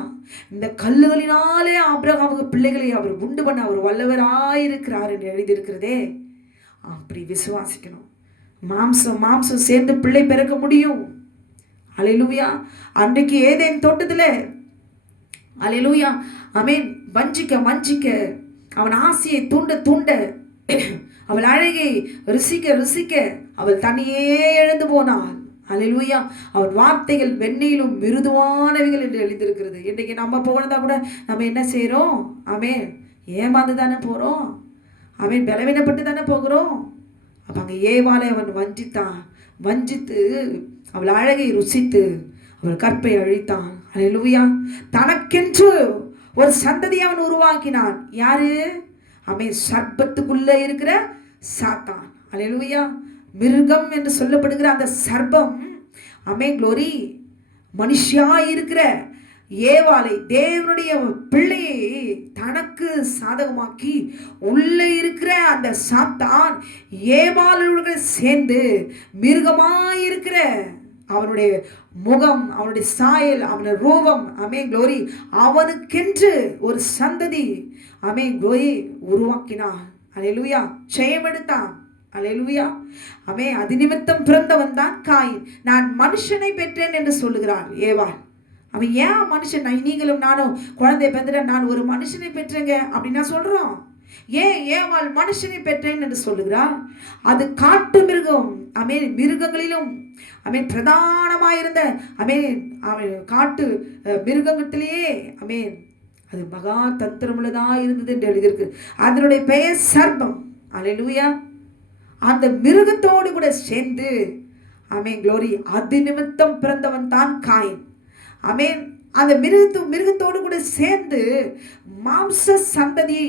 இந்த கல்லுகளினாலே ஆபிரகாமுக்கு பிள்ளைகளை அவர் உண்டு பண்ண அவர் வல்லவராயிருக்கிறார் என்று எழுதியிருக்கிறதே. அப்படி விசுவாசிக்கணும். மாம்சம் சேர்ந்து பிள்ளை பிறக்க முடியும். அல்லேலூயா. அன்றைக்கு ஏதேன் தோட்டத்தில் அல்லேலூயா ஆமென் வஞ்சிக்க அவன் ஆசையை தூண்ட அவள் அழகை ருசிக்க அவள் தனியே எழுந்து போனாள். அல்லேலூயா. அவன் வார்த்தைகள் வெண்ணையிலும் மிருதுவானவைகள் என்று எழுதியிருக்கிறது. இன்றைக்கு நம்ம போனதா கூட நம்ம என்ன செய்கிறோம்? ஆமென் ஏமாந்து தானே போகிறோம். ஆமென் பலவீனப்பட்டு தானே போகிறோம். அப்போ அங்கே ஏவாளை அவன் வஞ்சித்து அவள் அழகை ருசித்து அவள் கற்பை அழித்தான். அல்லேலூயா. தனக்கென்று ஒரு சந்ததியை அவன் உருவாக்கினான். யாரு? ஆமென் சர்ப்பத்துக்குள்ளே இருக்கிற சாத்தான். அல்லேலூயா. மிருகம் என்று சொல்லப்படுகிற அந்த சர்ப்பம் ஆமென் க்ளோரி மனுஷியா இருக்கிற ஏவாளை, தேவனுடைய பிள்ளையை தனக்கு சாதகமாக்கி உள்ளே இருக்கிற அந்த சாத்தான் ஏவாளோடு சேர்ந்து மிருகமாயிருக்கிற அவனுடைய முகம், அவனுடைய சாயல், அவனுடைய ரூபம், ஆமென் க்ளோரி, அவனுக்கென்று ஒரு சந்ததி, ஆமென் க்ளோரி, உருவாக்கினான். அல்லேலூயா. ஜெயமெடுத்தான். அல்லேலூயா. ஆமென். அது நிமித்தம் பிறந்தவன் தான் காயின். நான் மனுஷனை பெற்றேன் என்று சொல்லுகிறாள் ஏவாள். அவன் ஏன் மனுஷன், நீங்களும் நானும் குழந்தை பெற்ற நான் ஒரு மனுஷனை பெற்றேங்க அப்படின்னா சொல்றோம். ஏன் ஏவாள் மனுஷனை பெற்றேன் என்று சொல்லுகிறாள்? அது காட்டு மிருகம், ஆமென், மிருகங்களிலும் ஆமென் பிரதானமாயிருந்த ஆமென் காட்டு மிருகத்திலேயே ஆமென் அது மகா தந்திரமுள்ளதா இருந்தது என்று எழுதியிருக்கு. அதனுடைய பெயர் சர்ப்பம். அல்லேலூயா. அந்த மிருகத்தோடு கூட சேர்ந்து ஆமென் க்ளோரி, அது நிமித்தம் பிறந்தவன் தான் காயின். ஆமென். அந்த மிருகத்தோடு கூட சேர்ந்து மாம்ச சந்ததி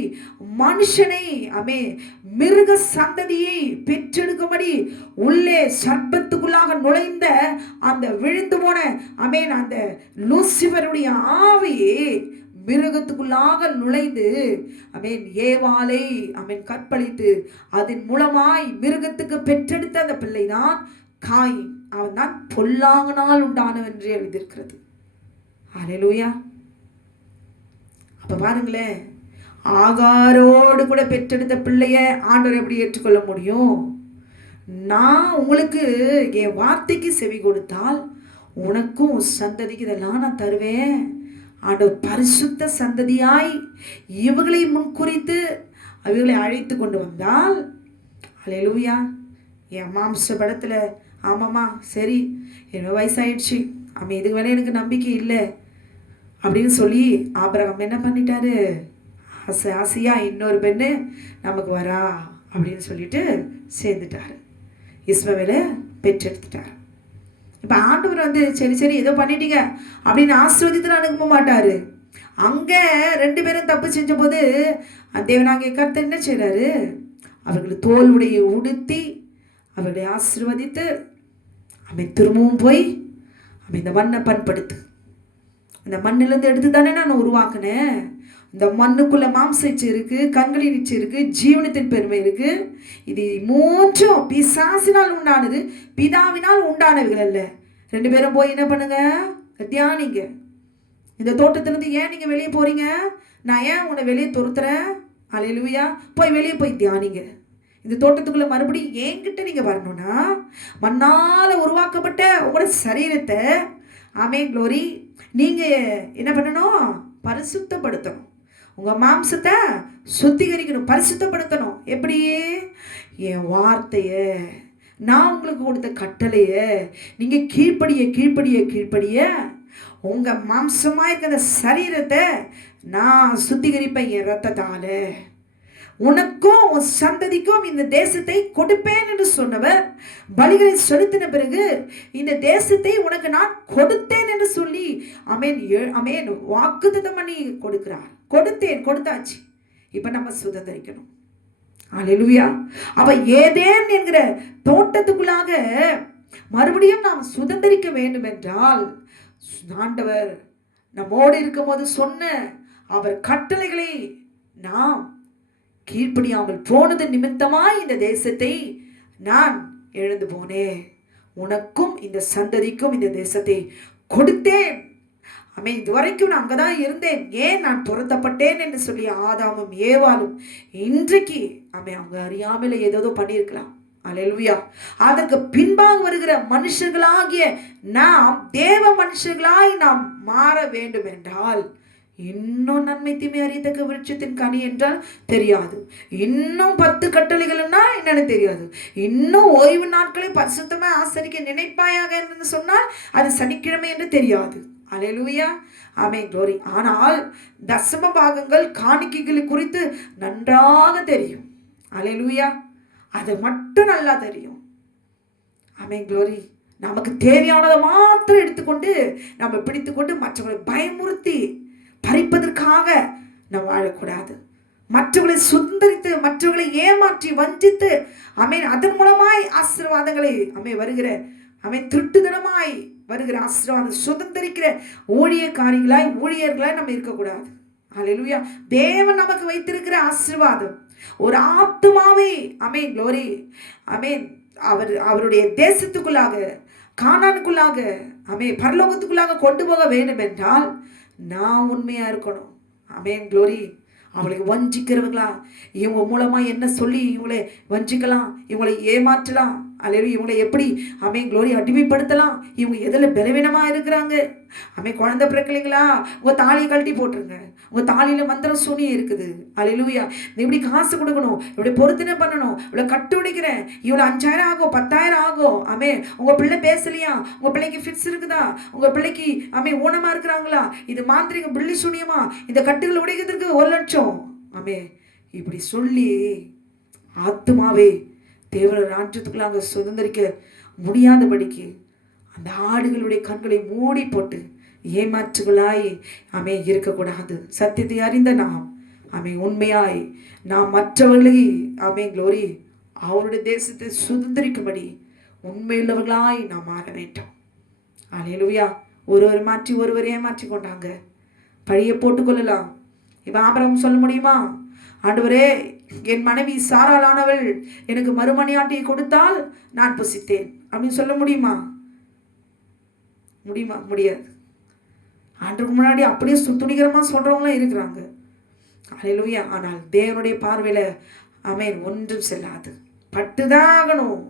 மனுஷனை ஆமென் மிருக சந்ததியை பெற்றெடுக்கும்படி உள்ளே சர்ப்பத்துக்குள்ளாக நுழைந்த அந்த விழுந்து போன ஆமென் அந்த லூசிபருடைய ஆவியை மிருகத்துக்குள்ளாக நுழைந்து ஆமென் ஏவாளை ஆமென் கற்பழித்து அதன் மூலமாய் மிருகத்துக்கு பெற்றெடுத்த அந்த பிள்ளைதான் காயின். அவன் தான் பொல்லாங்கனால் உண்டானவன் என்று எழுதியிருக்கிறது. அல்லேலூயா. அப்ப பாருங்களேன், ஆகாரோடு கூட பெற்றெடுத்த பிள்ளைய ஆண்டவர் எப்படி ஏற்றுக்கொள்ள முடியும்? நான் உங்களுக்கு என் வார்த்தைக்கு செவி கொடுத்தால் உனக்கும் சந்ததிக்கு இதெல்லாம் நான் தருவேன். ஆண்டவர் பரிசுத்த சந்ததியாய் இவர்களை முன்குறித்து அவர்களை அழைத்து கொண்டு வந்தால், அல்லேலூயா, என் மாம்ச படத்தில் ஆமாம்மா சரி என்ன வயசாயிடுச்சு, ஆமாம் இதுக்கு மேலே எனக்கு நம்பிக்கை இல்லை அப்படின்னு சொல்லி ஆபிரகாம் என்ன பண்ணிட்டாரு, ஆசையா இன்னொரு பெண்ணு நமக்கு வரா அப்படின்னு சொல்லிட்டு சேர்ந்துட்டாரு. இஸ்மவேலை பெற்றெடுத்துட்டார். இப்போ ஆண்டவர் வந்து சரி ஏதோ பண்ணிட்டீங்க அப்படின்னு ஆசீர்வதித்து அனுப்ப மாட்டாரு. அங்கே 2 பேரும் தப்பு செஞ்ச போது தேவனாகிய கர்த்தர் என்ன செய்கிறாரு, அவர்களை தோல் உடையை உடுத்தி அவர்களை ஆசீர்வதித்து அவன் திரும்பவும் போய் அவன் இந்த மண்ணை பண்படுத்து, இந்த மண்ணிலேருந்து எடுத்து தானே நான் உருவாக்குனேன், இந்த மண்ணுக்குள்ள மாம்சச்சு இருக்கு, கண்களின் இச்சை இருக்கு, ஜீவனத்தின் பெருமை இருக்கு. இது 3 பிசாசினால் உண்டானது, பிதாவினால் உண்டானவைகள் அல்ல. 2 பேரும் போய் என்ன பண்ணுங்க, தியானிங்க. இந்த தோட்டத்திலிருந்து ஏன் நீங்க வெளியே போறீங்க, நான் ஏன் உன்னை வெளியே துரத்துறேன், அல்லேலூயா, போய் வெளியே போய் தியானிங்க. இந்த தோட்டத்துக்குள்ள மறுபடியும் என்கிட்ட நீங்க வரணும்னா மண்ணால உருவாக்கப்பட்ட உங்களோட சரீரத்தை ஆமென் க்ளோரி நீங்க என்ன பண்ணணும், பரிசுத்தப்படுத்தணும். உங்க மாம்சத்தை சுத்திகரிக்கணும், பரிசுத்தப்படுத்தணும். எப்படி? என் வார்த்தைய, நான் உங்களுக்கு கொடுத்த கட்டளைய நீங்க கீழ்ப்படிய உங்க மாம்சமா இருக்க அந்த சரீரத்தை நான் சுத்திகரிப்பேன் என் ரத்தத்தால. உனக்கும் உன் சந்ததிக்கும் இந்த தேசத்தை கொடுப்பேன் என்று சொன்னவர் பலிகளை செலுத்தின பிறகு இந்த தேசத்தை உனக்கு நான் கொடுத்தேன் என்று சொல்லி ஆமென் ஆமென் வாக்குத்தத்தம் பண்ணி கொடுக்கிறார். கொடுத்தாச்சு. இப்ப நம்ம சுதந்திரிக்கணும். அல்லேலூயா. அவ ஏதேன் என்கிற தோட்டத்துக்குள்ளாக மறுபடியும் நாம் சுதந்திரிக்க வேண்டும் என்றால் ஆண்டவர் நம்மோடு இருக்கும் போது சொன்ன அவர் கட்டளைகளை நாம் கீழ்ப்படியாமல் போனது நிமித்தமாய் இந்த தேசத்தை நான் எழுந்து போனேன். உனக்கும் இந்த சந்ததிக்கும் இந்த தேசத்தை கொடுத்தேன். ஆமென். இதுவரைக்கும் நான் அங்கதான் இருந்தேன், ஏன் நான் துரத்தப்பட்டேன் என்று சொல்லி ஆதாமும் ஏவாளும் இன்றைக்கு ஆமென் அவங்க அறியாமல ஏதோ பண்ணியிருக்கலாம். அல்லேலூயா. அதற்கு பின்பாக வருகிற மனுஷர்களாகிய நாம் தேவ மனுஷர்களாய் நாம் மாற வேண்டும் என்றால் இன்னும் நன்மை தீமை அறியத்தக்க விருட்சத்தின் கனி என்றால் தெரியாது, இன்னும் 10 கட்டளைகள்னா என்னன்னு தெரியாது, இன்னும் ஓய்வு நாட்களை பரிசுத்தமா ஆசரிக்க நினைப்பாயாக என்று சொன்னால் அது சனிக்கிழமை என்று தெரியாது. அல்லேலூயா. ஆமென் க்ளோரி. ஆனால் தசம பாகங்கள் காணிக்கைகளை குறித்து நன்றாக தெரியும். அல்லேலூயா. அது மட்டும் நல்லா தெரியும். ஆமென் க்ளோரி. நமக்கு தேவையானதை மாத்திரம் எடுத்துக்கொண்டு நம்ம பிடித்துக்கொண்டு மற்றவர்களை பயமுறுத்தி பறிப்பதற்காக நாம் வாழக்கூடாது. மற்றவர்களை சுந்தரித்து மற்றவர்களை ஏமாற்றி வஞ்சித்து ஆமென் அதன் மூலமாய் ஆசீர்வாதங்களை வருகிற திருட்டுதனமாய் வருகிற ஆசீர்வாதம் சுதந்திரிக்கிற ஊழியர்களாய் நம்ம இருக்கக்கூடாது. ஹல்லேலூயா. தேவன் நமக்கு வைத்திருக்கிற ஆசீர்வாதம் ஒரு ஆத்துமாவை ஆமென் க்ளோரி ஆமென் அவருடைய தேசத்துக்குள்ளாக, கானானுக்குள்ளாக, பரலோகத்துக்குள்ளாக கொண்டு போக வேண்டும் என்றால் நான் உண்மையா இருக்கணும். ஆமென் க்ளோரி. அவளை வஞ்சிக்கிறவங்களா, இவங்க மூலமா என்ன சொல்லி இவங்களை வஞ்சிக்கலாம், இவங்களை ஏமாற்றலாம், அல்லது இவங்களை எப்படி ஆமென் க்ளோரி அடிமைப்படுத்தலாம், இவங்க எதில் பலவீனமா இருக்கிறாங்க. குழந்தை பிறக்கலைங்களா, உங்க தாலியை கழட்டி போட்டுருங்க. உங்க தாலியில மந்திரம் சூனியம் இருக்குது. அல்லேலூயா. இப்படி காசு கொடுக்கணும், இப்படி பொருத்தனை பண்ணணும், இவ்வளவு கட்டு உடைக்கிறேன், இவ்வளவு 5000 ஆகும், 10,000 ஆகும். உங்க பிள்ளை பேசலையா, உங்க பிள்ளைக்கு ஃபிட்ஸ் இருக்குதா, உங்க பிள்ளைக்கு ஊனமா இருக்கிறாங்களா, இது மாந்திரிக பிள்ளை சூனியமா, இந்த கட்டுகள் உடைக்கிறதுக்கு 1,00,000. இப்படி சொல்லி ஆத்துமாவே தேவ ராஜ்யத்துக்குள்ளாக சுதந்திரிக்க முடியாதபடிக்கு அந்த ஆடுகளுடைய கண்களை மூடி போட்டு ஏமாற்றுகளாய் இருக்கக்கூடாது. சத்தியத்தை அறிந்த நாம் உண்மையாய் நாம் மற்றவர்களை க்ளோரி அவருடைய தேசத்தை சுதந்திரிக்கும்படி உண்மையுள்ளவர்களாய் நாம் மாற வேண்டும். அல்லேலூயா. ஒருவர் மாற்றி ஒருவர் ஏமாற்றி கொண்டாங்க, பழிய போட்டுக்கொள்ளலாம். இப்போ ஆபிரகாம் சொல்ல முடியுமா, ஆண்டவரே என் மனைவி சாராளானவள் எனக்கு மறுமனையாட்டியை கொடுத்தால் நான் புசித்தேன் அப்படின்னு சொல்ல முடியுமா? முடியாது. ஆண்டுக்கு முன்னாடி அப்படியே துணிகரமா சொல்றவங்களாம் இருக்கிறாங்க. அல்லேலூயா. ஆனால் தேவனுடைய பார்வையில ஒன்றும் செல்லாது, பட்டுதான் ஆகணும்.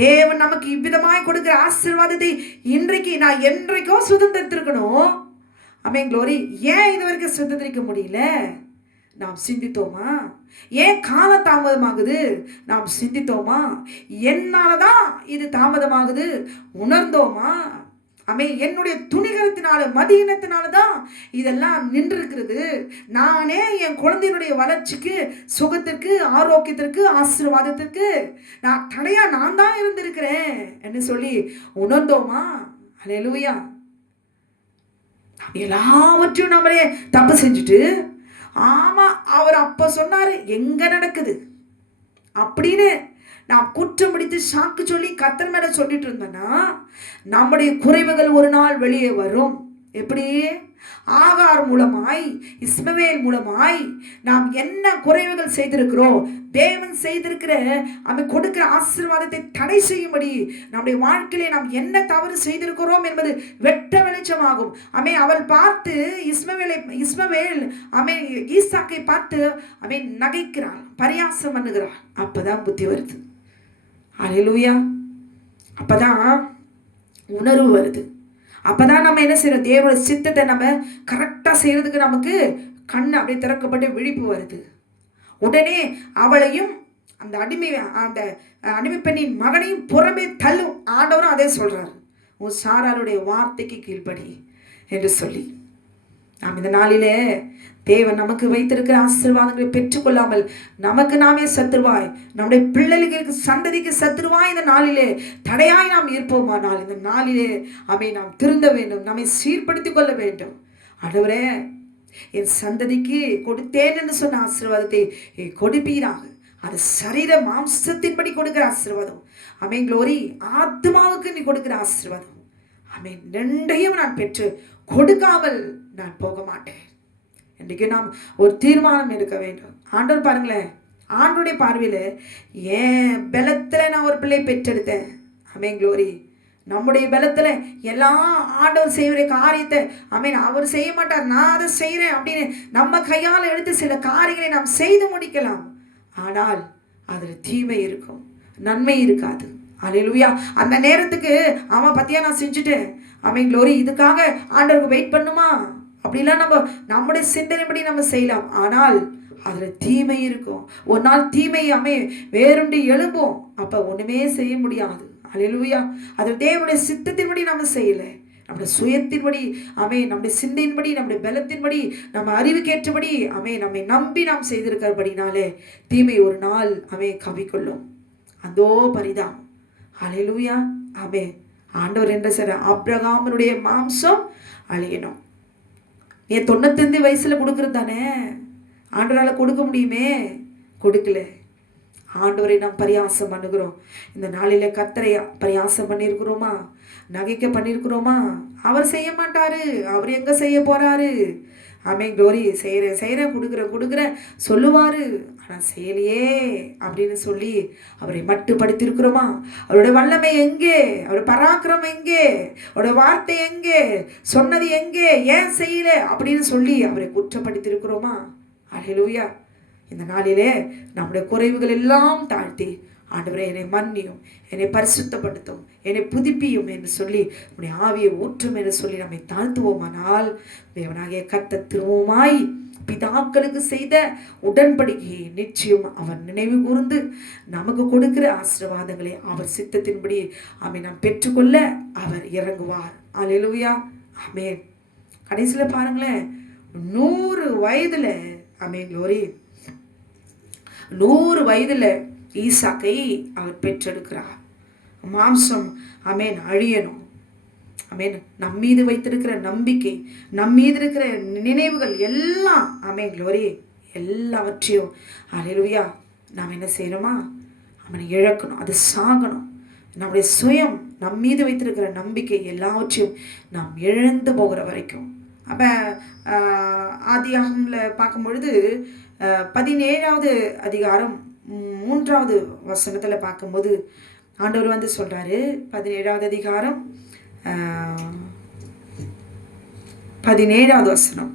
தேவன் நமக்கு இவ்விதமாய் கொடுக்கிற ஆசீர்வாதத்தை இன்றைக்கு நான் என்றைக்கோ சுதந்திரித்திருக்கணும். க்ளோரி. ஏன் இது வரைக்கும் சுதந்திரிக்க முடியல? நாம் சிந்தித்தோமா? ஏன் கால தாமதமாகுது? நாம் சிந்தித்தோமா? என்னாலதான் இது தாமதமாகுது உணர்ந்தோமா? என்னுடைய துணிகரத்தினால, மதியினத்தினாலதான் இதெல்லாம் நின்று இருக்கிறது. நானே என் குழந்தையினுடைய வளர்ச்சிக்கு, சுகத்திற்கு, ஆரோக்கியத்திற்கு, ஆசீர்வாதத்திற்கு தடையா நான் தான் இருந்திருக்கிறேன் என்று சொல்லி உணர்ந்தோமா? அல்லேலூயா. எல்லாவற்றையும் நம்மளே தப்பு செஞ்சுட்டு, ஆமா அவர் அப்ப சொன்னாரு, எங்க நடக்குது அப்படின்னு நாம் குற்றம் பிடித்து சாக்கு சொல்லி கர்த்தர் மேல சொல்லிட்டு இருந்தோம்னா நம்முடைய குறைவுகள் ஒரு நாள் வெளியே வரும். எப்படி? ஆகார் மூலமாய், இஸ்மவேல் மூலமாய் நாம் என்ன குறைவுகள் செய்திருக்கிறோம், தேவன் செய்திருக்கிற கொடுக்கிற ஆசீர்வாதத்தை தடை செய்யும்படி நம்முடைய வாழ்க்கையிலே நாம் என்ன தவறு செய்திருக்கிறோம் என்பது வெட்ட வெளிச்சமாகும். அவள் பார்த்து இஸ்மவேல் ஈசாக்கை பார்த்து நகைக்கிறாள், பரியாசம் பண்ணுகிறாள். அப்பதான் புத்தி வருது. அல்லேலூயா. அப்பதான் உணர்வு வருது. அப்பதான் நம்ம என்ன செய்யறோம், தேவனோட சித்தத்தை நம்ம கரெக்டா செய்யறதுக்கு நமக்கு கண் அப்படியே திறக்கப்பட்டு விழிப்பு வருது. உடனே அவளையும் அந்த அடிமை பெண்ணின் மகனையும் புறமே தள்ளும். ஆண்டவரும் அதே சொல்றாரு, உன் சாராளுடைய வார்த்தைக்கு கீழ்ப்படி என்று சொல்லி. நாம் இந்த நாளிலே தேவன் நமக்கு வைத்திருக்கிற ஆசீர்வாதங்களை பெற்றுக்கொள்ளாமல் நமக்கு நாமே சத்துருவாய், நம்முடைய பிள்ளைகளுக்கு சந்ததிக்கு சத்துருவாய் இந்த நாளிலே தடையாய் நாம் இருப்போமானால் இந்த நாளிலே நாம் திருந்த வேண்டும், நம்மை சீர்படுத்திக் கொள்ள வேண்டும். ஆண்டவரே, என் சந்ததிக்கு கொடுத்தேன் என்று சொன்ன ஆசீர்வாதத்தை கொடுப்பீராக. அது சரீர மாம்சத்தின்படி கொடுக்கிற ஆசீர்வாதம். க்ளோரி. ஆத்மாவுக்கு நீ கொடுக்கிற ஆசீர்வாதம். ரெண்டையும் நான் பெற்று கொடுக்காமல் நான் போக மாட்டேன். இன்றைக்கு நாம் ஒரு தீர்மானம் எடுக்க வேண்டும். ஆண்டவர் பாருங்களேன், ஆண்டோடைய பார்வையில் ஏன் பலத்தில் நான் ஒரு பிள்ளை பெற்றெடுத்தேன். க்ளோரி. நம்முடைய பலத்தில் எல்லாம் ஆண்டவர் செய்கிற காரியத்தை அவர் செய்ய மாட்டார், நான் அதை செய்கிறேன் அப்படின்னு நம்ம கையால் எடுத்து சில காரியங்களை நாம் செய்து முடிக்கலாம். ஆனால் அதில் தீமை இருக்கும், நன்மை இருக்காது. அல்லேலூயா. அந்த நேரத்துக்கு பத்தியா நான் செஞ்சுட்டேன், க்ளோரி, இதுக்காக ஆண்டவருக்கு வெயிட் பண்ணுமா அப்படிலாம் நம்முடைய சிந்தனைப்படி நம்ம செய்யலாம். ஆனால் அதுல தீமை இருக்கும். ஒரு நாள் தீமை வேறுண்டு எழும்பும். அப்ப ஒண்ணுமே செய்ய முடியாது. அல்லேலூயா. அது தேவனுடைய சித்தத்தின்படி நம்ம செய்யல, நம்முடைய சுயத்தின்படி நம்முடைய சிந்தையின்படி, நம்முடைய பலத்தின்படி, நம்ம அறிவுக்கேற்றபடி நம்மை நம்பி நாம் செய்திருக்கிறபடினாலே தீமை ஒரு நாள் கவிக்கொள்ளும். அதோ பரிதாம். அல்லேலூயா. ஆண்டவர் என்ன சார், ஆபிரகாமனுடைய மாம்சம் அழியணும். ஏன் 95 வயசுல கொடுக்கறது தானே, ஆண்டவரால கொடுக்க முடியுமே, கொடுக்கல. ஆண்டவரை நாம் பரியாசம் பண்ணுகிறோம். இந்த நாளில கர்த்தரை பரியாசம் பண்ணியிருக்கிறோமா? நகைக்க பண்ணியிருக்கிறோமா? அவர் செய்ய மாட்டாரு. அவர் எங்க செய்ய போறாரு? ஆமென் க்ளோரி. செய்கிறேன் கொடுக்குறேன் சொல்லுவார், ஆனால் செய்யலையே அப்படின்னு சொல்லி அவரை மட்டுப்படுத்தியிருக்கிறோமா? அவருடைய வல்லமை எங்கே? அவருடைய பராக்கிரமம் எங்கே? அவருடைய வார்த்தை எங்கே? சொன்னது எங்கே? ஏன் செய்யல அப்படின்னு சொல்லி அவரை குற்றப்படுத்தியிருக்கிறோமா? அல்லேலூயா. இந்த நாளிலே நம்முடைய குறைவுகள் எல்லாம் தாழ்த்தி, ஆண்டவரே என்னை மன்னியும், என்னை பரிசுத்தப்படுத்தும், என்னை புதுப்பியும் என்று சொல்லி உன்னுடைய ஆவியை ஊற்றும் என்று சொல்லி நம்மை தாழ்த்துவோமானால் தேவனாகிய கர்த்தர் திரும்பவுமாய் பிதாக்களுக்கு செய்த உடன்படிக்கையை நிச்சயம் அவர் நினைவு கூர்ந்து நமக்கு கொடுக்கிற ஆசீர்வாதங்களை அவர் சித்தத்தின்படி நாம் பெற்றுக்கொள்ள அவர் இறங்குவார். அல்லேலூயா. ஆமென். கடைசியில் பாருங்களேன், 100 வயதுல ஆமென் க்ளோரி, 100 வயதுல ஈசாக்கை அவர் பெற்றெடுக்கிறார். மாம்சம் ஆமென் அழியணும். ஆமென். நம் மீது வைத்திருக்கிற நம்பிக்கை, நம் மீது இருக்கிற நினைவுகள் எல்லாம் ஆமென் க்ளோரி எல்லாவற்றையும் அல்லேலூயா நாம் என்ன செய்யணுமா? அவனை இழக்கணும், அது சாகணும். நம்முடைய சுயம், நம் மீது வைத்திருக்கிற நம்பிக்கை எல்லாவற்றையும் நாம் இழந்து போகிற வரைக்கும். அப்போ ஆதியாகம்ல பார்க்கும் பொழுது 17வது அதிகாரம் 3வது வசனத்தில் பார்க்கும்போது ஆண்டவர் வந்து சொல்கிறாரு, 17வது அதிகாரம் 17வது வசனம்,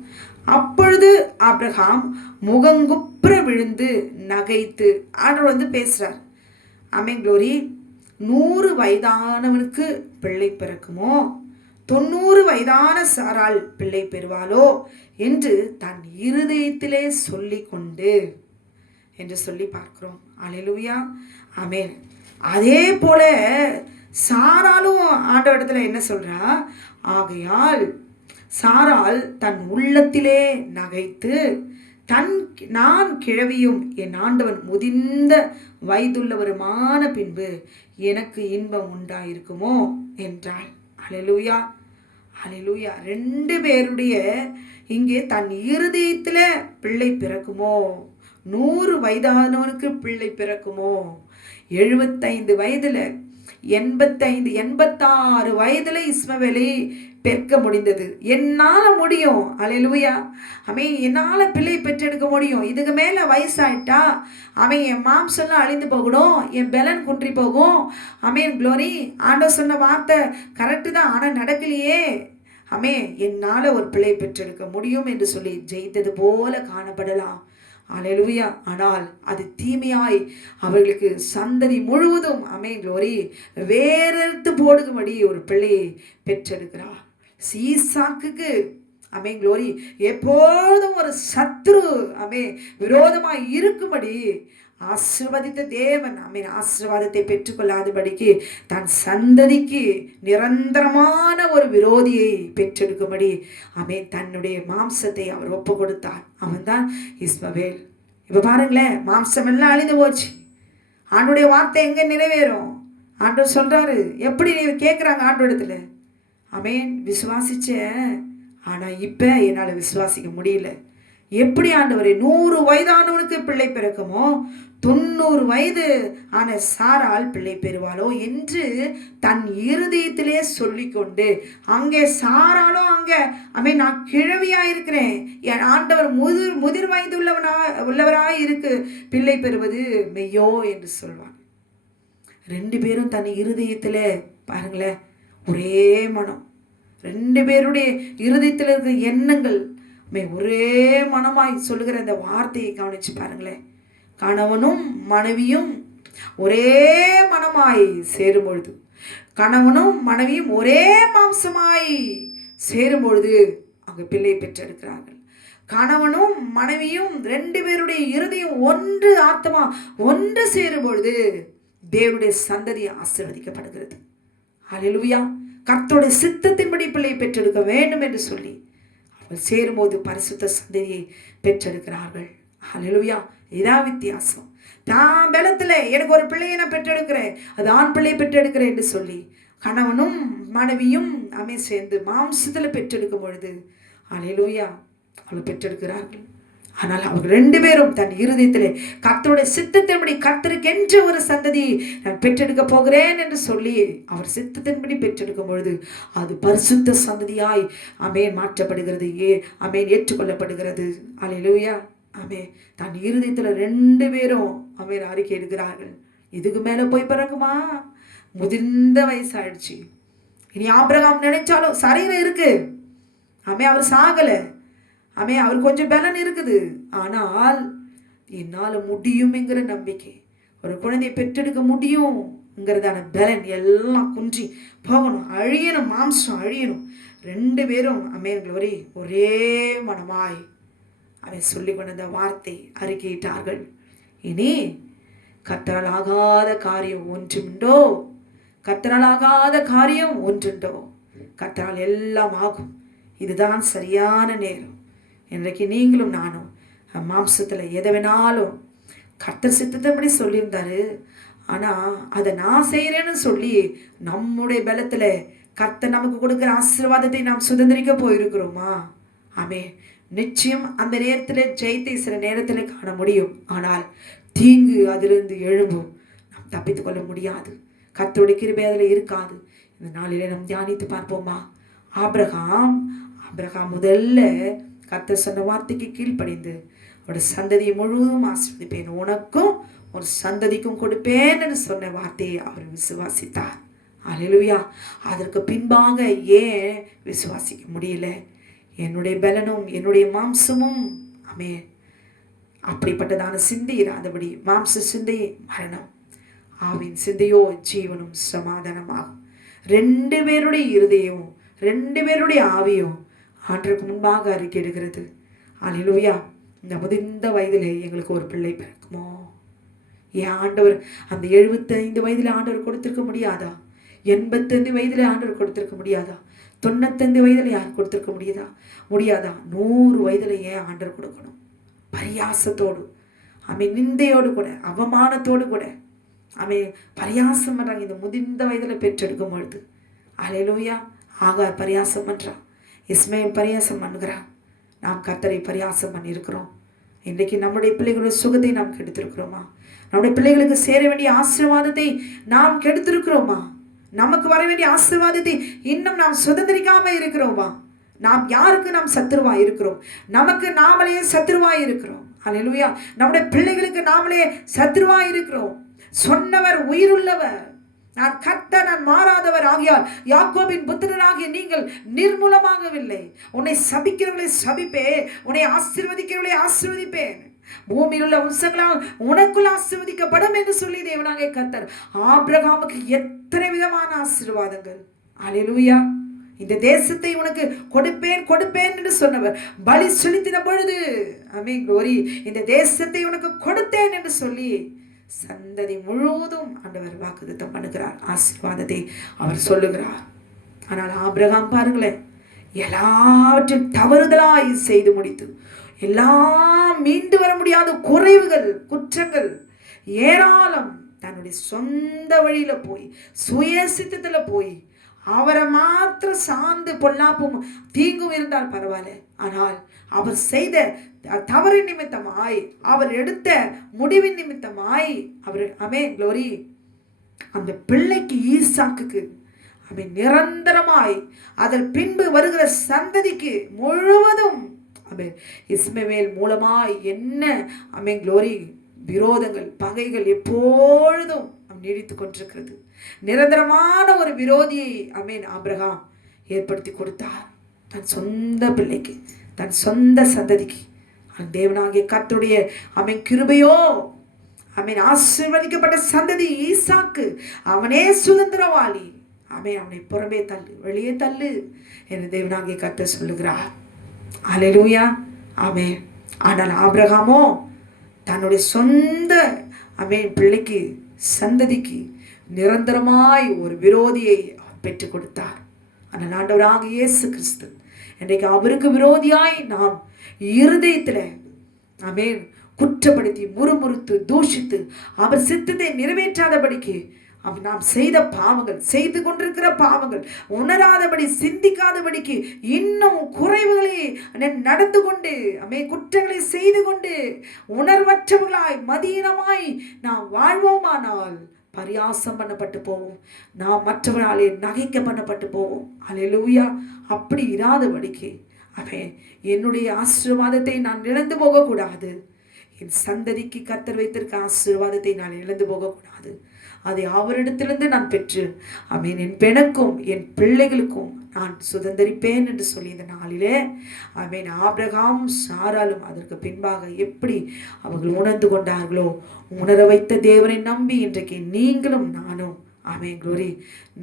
அப்பொழுது ஆபிரகாம் முகங்குப்புற விழுந்து நகைத்து, ஆண்டவர் வந்து பேசுகிறார். ஆமென் க்ளோரி. 100 வயதானவனுக்கு பிள்ளை பிறக்குமோ, 90 வயதான சாராள் பிள்ளை பெறுவாளோ என்று தன் இருதயத்திலே சொல்லி கொண்டு என்று சொல்லி பார்க்கிறோம். அல்லேலூயா. ஆமென். அதே போல சாராலும் ஆண்டவரிடத்துல என்ன சொல்றா? ஆகையால் சாராள் தன் உள்ளத்திலே நகைத்து, நான் கிழவியும் என் ஆண்டவன் முதிர்ந்த வயதுள்ளவருமான பின்பு எனக்கு இன்பம் உண்டாயிருக்குமோ என்றாள். அல்லேலூயா. அல்லேலூயா. 2 பேருடைய இங்கே தன் இருதயத்துல பிள்ளை பிறக்குமோ, 100 வயதானவனுக்கு பிள்ளை பிறக்குமோ, 75 வயதுல 85 86 வயதுல இஸ்மவேலை பெற்க முடிந்தது. என்னால் முடியும். அல்லேலூயா. அவன் என்னால் பிள்ளை பெற்றெடுக்க முடியும். இதுக்கு மேலே வயசாயிட்டா அவன் என் மாம்செல்லாம் அழிந்து போகணும், என் பலன் குன்றி போகும். ஆமென் க்ளோரி. ஆண்டவர் சொன்ன வார்த்தை கரெக்டு தான், ஆனால் நடக்கலையே. ஆமென். என்னால் ஒரு பிள்ளை பெற்றெடுக்க முடியும் என்று சொல்லி ஜெயித்தது போல காணப்படலாம். அல்லேலூயா. ஆனால் அது தீமையாய் அவர்களுக்கு சந்ததி முழுவதும் ஆமென் க்ளோரி வேறெடுத்து போடுகும்படி ஒரு பிள்ளையை பெற்றெடுக்கிறார். ஈசாக்குக்கு ஆமென் க்ளோரி எப்போதும் ஒரு சத்ரு ஆமென் விரோதமாய் இருக்கும்படி ஆசீர்வதித்த தேவன் ஆமென் ஆசீர்வாதத்தை பெற்றுக்கொள்ளாதபடிக்கு தன் சந்ததிக்கு நிரந்தரமான ஒரு விரோதியை பெற்றெடுக்கும்படி ஆமென் தன்னுடைய மாம்சத்தை அவர் ஒப்பு கொடுத்தார். அவன் தான் இஸ்மவேல். இப்போ பாருங்களேன், மாம்சம் எல்லாம் அழிந்து போச்சு. ஆண்டுடைய வார்த்தை எங்கே நிறைவேறும்? ஆண்டவர் சொல்றாரு. எப்படி கேட்குறாங்க ஆண்டவரிடத்துல? ஆமென். விசுவாசிச்சேன், ஆனால் இப்போ என்னால் விசுவாசிக்க முடியல. எப்படி ஆண்டவரே? 100 வயதானவனுக்கு பிள்ளை பிறக்குமோ, 90 வயது ஆன சாராள் பிள்ளை பெறுவாளோ என்று தன் இருதயத்திலே சொல்லிக்கொண்டு, அங்கே சாராலும் அங்கே ஆமென் நான் கிழவியாக இருக்கிறேன், என் ஆண்டவர் முதிர் வயது உள்ளவராய் இருக்கு, பிள்ளை பெறுவது மெய்யோ என்று சொல்வான். 2 பேரும் தன் இருதயத்தில் பாருங்களேன் ஒரே மனம். 2 பேருடைய இருதயத்தில் இருக்கிற எண்ணங்கள் ஒரே மனமாய் சொல்லுகிற இந்த வார்த்தையை கவனிச்சு பாருங்களேன். கணவனும் மனைவியும் ஒரே மனமாய் சேரும் பொழுது, கணவனும் மனைவியும் ஒரே மாம்சமாய் சேரும் பொழுது அங்கே பிள்ளை பெற்றெடுக்கிறார்கள். கணவனும் மனைவியும் 2 பேருடைய இருதயம் ஒன்று, ஆத்மா ஒன்று சேரும் பொழுது தேவனுடைய சந்ததி ஆசீர்வதிக்கப்படுகிறது. அல்லேலூயா. கர்த்தருடைய சித்தத்தின்படி பிள்ளையை பெற்றெடுக்க வேண்டும் என்று சொல்லி அவர்கள் சேரும்போது பரிசுத்த சந்ததியை பெற்றெடுக்கிறார்கள். அல்லேலூயா. இதான் வித்தியாசம். தான் பலத்தில் எனக்கு ஒரு பிள்ளையை நான் பெற்றெடுக்கிறேன், அது ஆண் பிள்ளையை பெற்றெடுக்கிறேன் என்று சொல்லி கணவனும் மனைவியும் சேர்ந்து மாம்சத்தில் பெற்றெடுக்கும் பொழுது அல்லேலூயா அவளை பெற்றெடுக்கிறார்கள். ஆனால் அவர்கள் 2 பேரும் தன் இருதயத்திலே கர்த்தருடைய சித்தத்தின்படி கர்த்தருக்கென்ற ஒரு சந்ததி நான் பெற்றெடுக்க போகிறேன் என்று சொல்லி அவர் சித்தத்தின்படி பெற்றெடுக்கும் பொழுது அது பரிசுத்த சந்ததியாய் ஆமென் மாற்றப்படுகிறது. ஆமென் ஏற்றுக்கொள்ளப்படுகிறது. அல்லேலூயா. ஆமென். தன் இருதயத்தில் 2 பேரும் ஆமென் அறிக்கை எடுக்கிறார்கள். இதுக்கு மேல போய் பிறகுமா, முதிர்ந்த வயசாயிடுச்சு. இனி ஆபிரகாம் நினைச்சாலும் சரீரம் இருக்கு. ஆமென். அவர் சாகல. ஆமென். அவர் கொஞ்சம் பலன் இருக்குது. ஆனால் என்னால் முடியும்ங்கிற நம்பிக்கை, ஒரு குழந்தையை பெற்றெடுக்க முடியும்ங்கிறதான பலன் எல்லாம் குன்றி போகணும், அழியணும், மாம்சம் அழியணும். 2 பேரும் ஆமென் க்ளோரி ஒரே மனமாய் அவன் சொல்லி கொண்ட வார்த்தை அறிக்கையிட்டார்கள். இனி கர்த்தரால் ஆகாத காரியம் ஒன்றுண்டோ? கர்த்தரால் ஆகாத காரியம் ஒன்றுண்டோ? கர்த்தரால் எல்லாம் ஆகும். இதுதான் சரியான நேரம். இன்றைக்கு நீங்களும் நானும் மாம்சத்தில் எதை வேணாலும் கர்த்தர் சித்தத்தைப்படி சொல்லியிருந்தாரு. ஆனால் அதை நான் செய்கிறேன்னு சொல்லி நம்முடைய பலத்தில் கர்த்தர் நமக்கு கொடுக்குற ஆசீர்வாதத்தை நாம் சுதந்திரிக்க போயிருக்கிறோமா? ஆமே. நிச்சயம் அந்த நேரத்தில் ஜெயத்தை சில நேரத்தில் காண முடியும். ஆனால் தீங்கு அதிலிருந்து எழும்பும். நாம் தப்பித்து கொள்ள முடியாது. கர்த்தருடைய கிருபை அதில் இருக்காது. இந்த நாளிலே நாம் தியானித்து பார்ப்போமா? ஆபிரகாம் முதல்ல கர்த்தர் சொன்ன வார்த்தைக்கு கீழ்ப்படிந்து அவருடைய சந்ததியை முழுவதும் ஆசீர்வதிப்பேன், உனக்கும் ஒரு சந்ததிக்கும் கொடுப்பேன் என்று சொன்ன வார்த்தையை அவர் விசுவாசித்தார். அல்லேலூயா. அதற்கு பின்பாக ஏன் விசுவாசிக்க முடியல? என்னுடைய பலனும் என்னுடைய மாம்சமும் ஆமென் அப்படிப்பட்டதான சிந்தை இராதபடி, மாம்ச சிந்தை மரணம், ஆவின் சிந்தையோ ஜீவனும் சமாதானமாகும். 2 பேருடைய இருதயமும் 2 பேருடைய ஆவியும் ஆண்டவருக்கு முன்பாக அறிக்கை எடுக்கிறது. அல்லேலூயா. இந்த முதிர்ந்த வயதிலே எங்களுக்கு ஒரு பிள்ளை பிறக்குமோ? ஏன் ஆண்டவர் அந்த 75 வயதில் ஆண்டவர் கொடுத்திருக்க முடியாதா? 85 வயதில் ஆண்டவர் கொடுத்திருக்க முடியாதா? 95 வயதில் யார் கொடுத்திருக்க முடியாதா? 100 வயதில் ஏன் ஆண்டவர் கொடுக்கணும்? பரியாசத்தோடு ஆமென், நிந்தையோடு கூட, அவமானத்தோடு கூட ஆமென் பரியாசம் பண்றாங்க. இந்த முதிர்ந்த வயதில் பெற்றெடுக்கும் பொழுது அல்லேலூயா. ஆகார் பரியாசம் பண்றான், இஸ்மாயில் பரியாசம் பண்ணுகிறான். நாம் கர்த்தரை பரியாசம் பண்ணியிருக்கிறோம். இன்றைக்கு நம்முடைய பிள்ளைகளுடைய சுகத்தை நாம் கெடுத்திருக்கிறோமா? நம்முடைய பிள்ளைகளுக்கு சேர வேண்டிய ஆசீர்வாதத்தை நாம் கெடுத்திருக்கிறோமா? நமக்கு வர வேண்டிய ஆசீர்வாதத்தை இன்னும் நாம் சுதந்திரிக்காம இருக்கிறோமா? நாம் யாருக்கு நாம் சத்துருவா இருக்கிறோம்? நமக்கு நாமளே சத்துருவா இருக்கிறோம். அல்லேலூயா. நம்முடைய பிள்ளைகளுக்கு நாமளே சத்துருவா இருக்கிறோம். சொன்னவர் உயிருள்ளவர், நான் கர்த்தர், நான் மாறாதவர் ஆகியால் யாக்கோபின் புத்திரராகிய நீங்கள் நிர்மூலமாகவில்லை. உன்னை சபிக்கிறவர்களை சபிப்பேன், உன்னை ஆசீர்வதிக்கிறவர்களை ஆசீர்வதிப்பேன், பூமியில் உள்ள வம்சங்களால் உனக்குள் ஆசீர்வதிக்கப்படும் என்று சொல்லி தேவனாகிய கர்த்தர் ஆபிரகாமுக்கு எத்தனை விதமான ஆசீர்வாதங்கள். அல்லேலூயா. இந்த தேசத்தை உனக்கு கொடுப்பேன் என்று சொன்னவர் பலி செலுத்தின பொழுது ஆமென் க்ளோரி, இந்த தேசத்தை உனக்கு கொடுத்தேன் என்று சொல்லி சந்ததி முழுவதும் ஆண்டவர் வாக்குத்தத்தம் பண்ணுகிறார். ஆசீர்வாதத்தை அவர் சொல்லுகிறார். ஆனால் ஆபிரகாம் பாருங்களேன், எல்லாவற்றையும் தவறுதலாய் செய்து முடித்து, எல்லாம் மீண்டு வர முடியாத குறைவுகள், குற்றங்கள் ஏராளம், தன்னுடைய சொந்த வழியில போய் சுயசித்தத்துல போய் அவரை மாத்திரம் சார்ந்து பொல்லாப்பும் தீங்கும் இருந்தால் பரவாயில்ல. ஆனால் அவர் செய்த தவறு நிமித்தமாய், அவர் எடுத்த முடிவின் நிமித்தமாய் அவர் ஆமென் க்ளோரி அந்த பிள்ளைக்கு ஈசாக்குக்கு ஆமென் நிரந்தரமாய் அதன் பின்பு வருகிற சந்ததிக்கு முழுவதும் ஆமென் இஸ்மவேல் மூலமாய் என்ன ஆமென் க்ளோரி விரோதங்கள், பகைகள் எப்பொழுதும் நீடித்து கொண்டிருக்கிறது. நிரந்தரமான ஒரு விரோதியை ஆமென் ஆபிரகாம் ஏற்படுத்தி கொடுத்தார். தன் சொந்த பிள்ளைக்கு, தன் சொந்த சந்ததிக்கு. தேவனாகிய கர்த்தருடைய ஆமென் கிருபையோ ஆமென் ஆசீர்வதிக்கப்பட்ட சந்ததி ஈசாக்கு, அவனே சுதந்திரவாளி. ஆமென், அவனை புறமே தள்ளு, வெளியே தள்ளு என்று தேவனாகிய கர்த்தர் சொல்லுகிறார். அல்லேலூயா. ஆமென். ஆனால் ஆபிரகாமோ தன்னுடைய சொந்த ஆமென் பிள்ளைக்கு, சந்ததிக்கு நிரந்தரமாய் ஒரு விரோதியை பெற்றுக் கொடுத்தார். ஆனால் ஆண்டவராகிய இயேசு கிறிஸ்து இன்றைக்கு அவருக்கு விரோதியாய் நாம் இருதயத்தில் ஆமென் குற்றப்படுத்தி முறுமுறுத்து தூஷித்து அவர் சித்தத்தை நிறைவேற்றாதபடிக்கு நாம் செய்த பாவங்கள், செய்து கொண்டிருக்கிற பாவங்கள், உணராதபடி சிந்திக்காதபடிக்கு இன்னும் குறைவுகளை நடந்து கொண்டு குற்றங்களை செய்து கொண்டு உணர்வற்றவர்களாய் மதீனமாய் நாம் வாழ்வோமானால் பரியாசம் பண்ணப்பட்டு போவோம். நாம் மற்றவர்களாலே நகைக்க பண்ணப்பட்டு போவோம். அல்லேலூயா. அப்படி இராதபடிக்கு என்னுடைய ஆசீர்வாதத்தை நான் இழந்து போகக்கூடாது. என் சந்ததிக்கு கர்த்தர் வைத்திருக்க ஆசீர்வாதத்தை நான் இழந்து போகக்கூடாது. அதை அவரிடத்திலிருந்து நான் பெற்று என் பெணுக்கும் என் பிள்ளைகளுக்கும் நான் சுதந்திரிப்பேன் என்று சொல்லி இந்த நாளிலே ஆபிரகாம் சாராலும் அதற்கு பின்பாக எப்படி அவர்கள் உணர்ந்து கொண்டார்களோ, உணர வைத்த தேவனை நம்பி இன்றைக்கு நீங்களும் நானும் குளோரி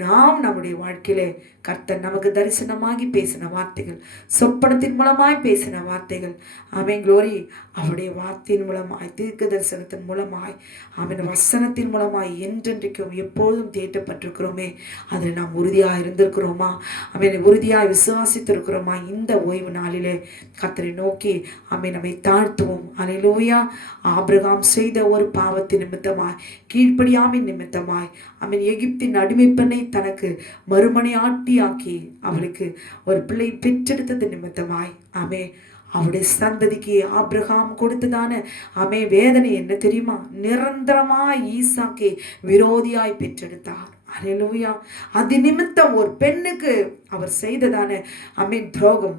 நாம் நம்முடைய வாழ்க்கையிலே கர்த்தர் நமக்கு தரிசனமாகி பேசின வார்த்தைகள், சொப்பனத்தின் மூலமாய் பேசின வார்த்தைகள், குளோரி அவருடைய வார்த்தையின் மூலமாய், தீர்க்க தரிசனத்தின் மூலமாய், வசனத்தின் மூலமாய் என்றென்றைக்கும் எப்போதும் தேட்டப்பட்டிருக்கிறோமே, அதில் நாம் உறுதியாக இருந்திருக்கிறோமா? உறுதியாய் விசுவாசித்திருக்கிறோமா? இந்த ஓய்வு நாளிலே கர்த்தரை நோக்கி நம்மை தாழ்த்துவோம். அல்லேலூயா. ஆபிரகாம் செய்த ஒரு பாவத்தின் நிமித்தமாய், கீழ்ப்படியாமை நிமித்தமாய் எகிப்தின் அடிமை பெண்ணை தனக்கு மறுமனை ஆக்கி அவளுக்கு ஒரு பிள்ளை பெற்றெடுத்தது நிமித்தமாய் அவருடைய சந்ததிக்கு ஆபிரகாம் கொடுத்ததான வேதனை என்ன தெரியுமா? நிரந்தரமாய் ஈசாக்கை விரோதியாய் பெற்றெடுத்தார். அல்லேலூயா. அது நிமித்தம் ஒரு பெண்ணுக்கு அவர் செய்ததான துரோகம்,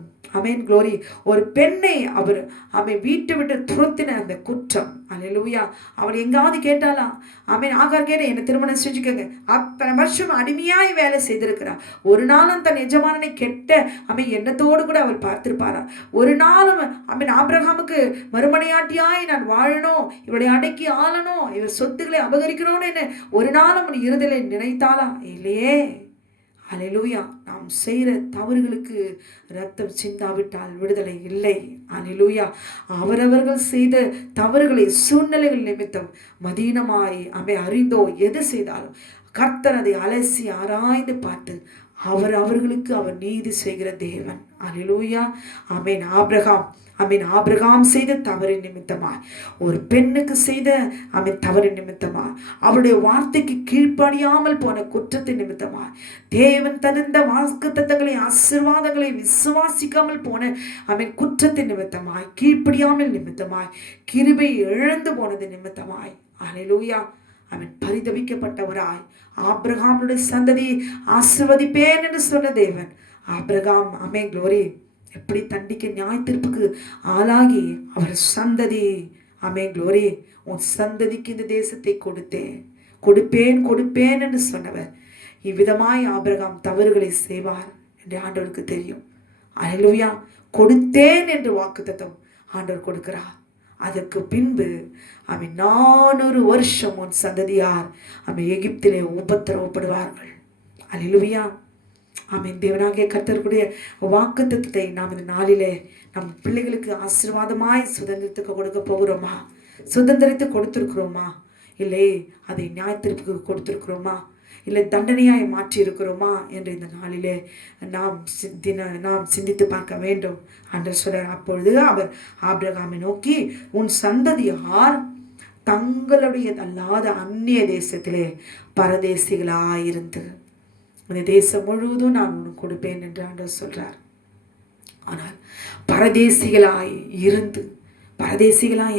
குளோரி, ஒரு பெண்ணை அவர் வீட்டை விட்டு துரத்தின அந்த குற்றம். அல்லேலூயா. அவள் எங்காவது கேட்டாளா? ஆகார் கேட்ட என்ன திருமணம் செஞ்சுக்கோங்க. அத்தனை வருஷம் அடிமையாய் வேலை செய்திருக்கிறா. ஒரு நாளும் தன் எஜமானனை கெட்ட எண்ணத்தோடு கூட அவள் பார்த்திருப்பாரா? ஒரு நாளும் ஆபிரகாமுக்கு மறுமனையாட்டியாய் நான் வாழணும், இவளை அடக்கி ஆளணும், இவர் சொத்துக்களை அபகரிக்கணும்னு ஒரு நாளும் இருதலை நினைத்தாளா? இல்லையே. அல்லேலூயா. நாம் செய்கிற தவறுகளுக்கு ரத்தம் சிந்தாவிட்டால் விடுதலை இல்லை. அல்லேலூயா. அவரவர்கள் செய்த தவறுகளை சூழ்நிலைகள் நிமித்தம் மதீனமாய் அறிந்தோ எது செய்தாலும் கர்த்தர் அதை அலசி ஆராய்ந்து பார்த்து அவர்களுக்கு அவர் நீதி செய்கிற தேவன். அல்லேலூயா. ஆபிரகாம் செய்த தவறின் நிமித்தமாய், ஒரு பெண்ணுக்கு செய்த தவறின் நிமித்தமாய், அவருடைய வார்த்தைக்கு கீழ்ப்படியாமல் போன குற்றத்தின் நிமித்தமாய், தேவன் தந்த வாக்குத்தத்தங்களை ஆசீர்வாதங்களை விசுவாசிக்காமல் போன குற்றத்தின் நிமித்தமாய், கீழ்ப்படியாமல் நிமித்தமாய், கிருபை இழந்து போனது நிமித்தமாய், அல்லேலூயா, பரிதவிக்கப்பட்டவராய் ஆபிரகாமுடைய சந்ததியை ஆசீர்வதிப்பேன் என்று சொன்ன தேவன் ஆபிரகாம் குளோரி எப்படி தண்டிக்க நியாய தீர்ப்புக்கு ஆளாகி அவர் சந்ததி குளோரி உன் சந்ததிக்கு இந்த தேசத்தை கொடுப்பேன் என்று சொன்னவர் இவ்விதமாய் ஆபிரகாம் தவறுகளை செய்வார் என்று ஆண்டவருக்கு தெரியும். அல்லேலூயா. கொடுத்தேன் என்று வாக்குத்தத்தம் ஆண்டவர் கொடுக்கிறார். அதற்கு பின்பு 400 வருஷம் உன் சந்ததியார் எகிப்திலே உபத்திரவப்படுவார்கள். அல்லேலூயா. தேவனாகிய கர்த்தருடைய வாக்குத்தத்தத்தை நாம் இந்த நாளிலே நம் பிள்ளைகளுக்கு ஆசீர்வாதமாய் சுதந்திரத்துக்கு கொடுக்க போகிறோமா? சுதந்திரத்தை கொடுத்திருக்கிறோமா? இல்லை அதை நியாயத்திற்கு கொடுத்திருக்கிறோமா? இல்லை தண்டனையாய் மாற்றி இருக்கிறோமா என்று இந்த நாளிலே நாம் சிந்தித்து பார்க்க வேண்டும். ஆண்டவர் சொல்றார், அப்பொழுது அவர் ஆபிரகாமை நோக்கி, உன் சந்ததியார் தங்களுடையதல்லாத அந்நிய தேசத்திலே பரதேசிகளாயிருந்து இந்த தேசம் முழுவதும் நான் உனக்கு கொடுப்பேன் என்று ஆண்டவர் சொல்றார். ஆனால் பரதேசிகளாய்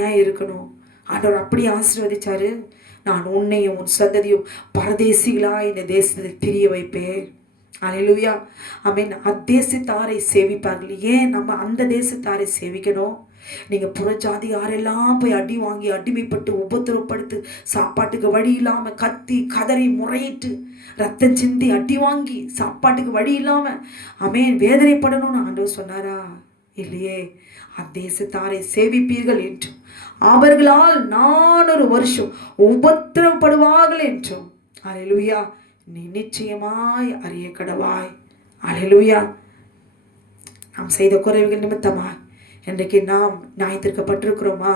ஏன் இருக்கணும்? ஆண்டவர் அப்படி ஆசீர்வதிச்சாரு. நான் உன்னையும் உன் சந்ததியும் பரதேசிகளாய் இந்த தேசத்தை திரிய வைப்பேன். அல்லேலூயா. அத்தேசத்தாரை சேவிப்பார்கள். ஏன் நம்ம அந்த தேசத்தாரை சேவிக்கணும்? நீங்க புறஜாதி யாரெல்லாம் போய் அடி வாங்கி அடிமைப்பட்டு உபத்திரப்படுத்து சாப்பாட்டுக்கு வழி இல்லாம கத்தி கதறி முறையிட்டு ரத்தம் சிந்தி அடி வாங்கி சாப்பாட்டுக்கு வழி இல்லாம வேதனைப்படணும்னு ஆண்டவர் சொன்னாரா? இல்லையே. அத்தேசத்தாரை சேவிப்பீர்கள் என்றும் அவர்களால் 400 வருஷம் உபத்திரப்படுவார்கள் என்றும் அல்லேலூயா நீ நிச்சயமாய் அறிய கடவாய். அல்லேலூயா. நாம் செய்த குறைவுகள் நிமித்தமாய் இன்றைக்கு நாம் நியாயத்திற்கப்பட்டிருக்கிறோமா?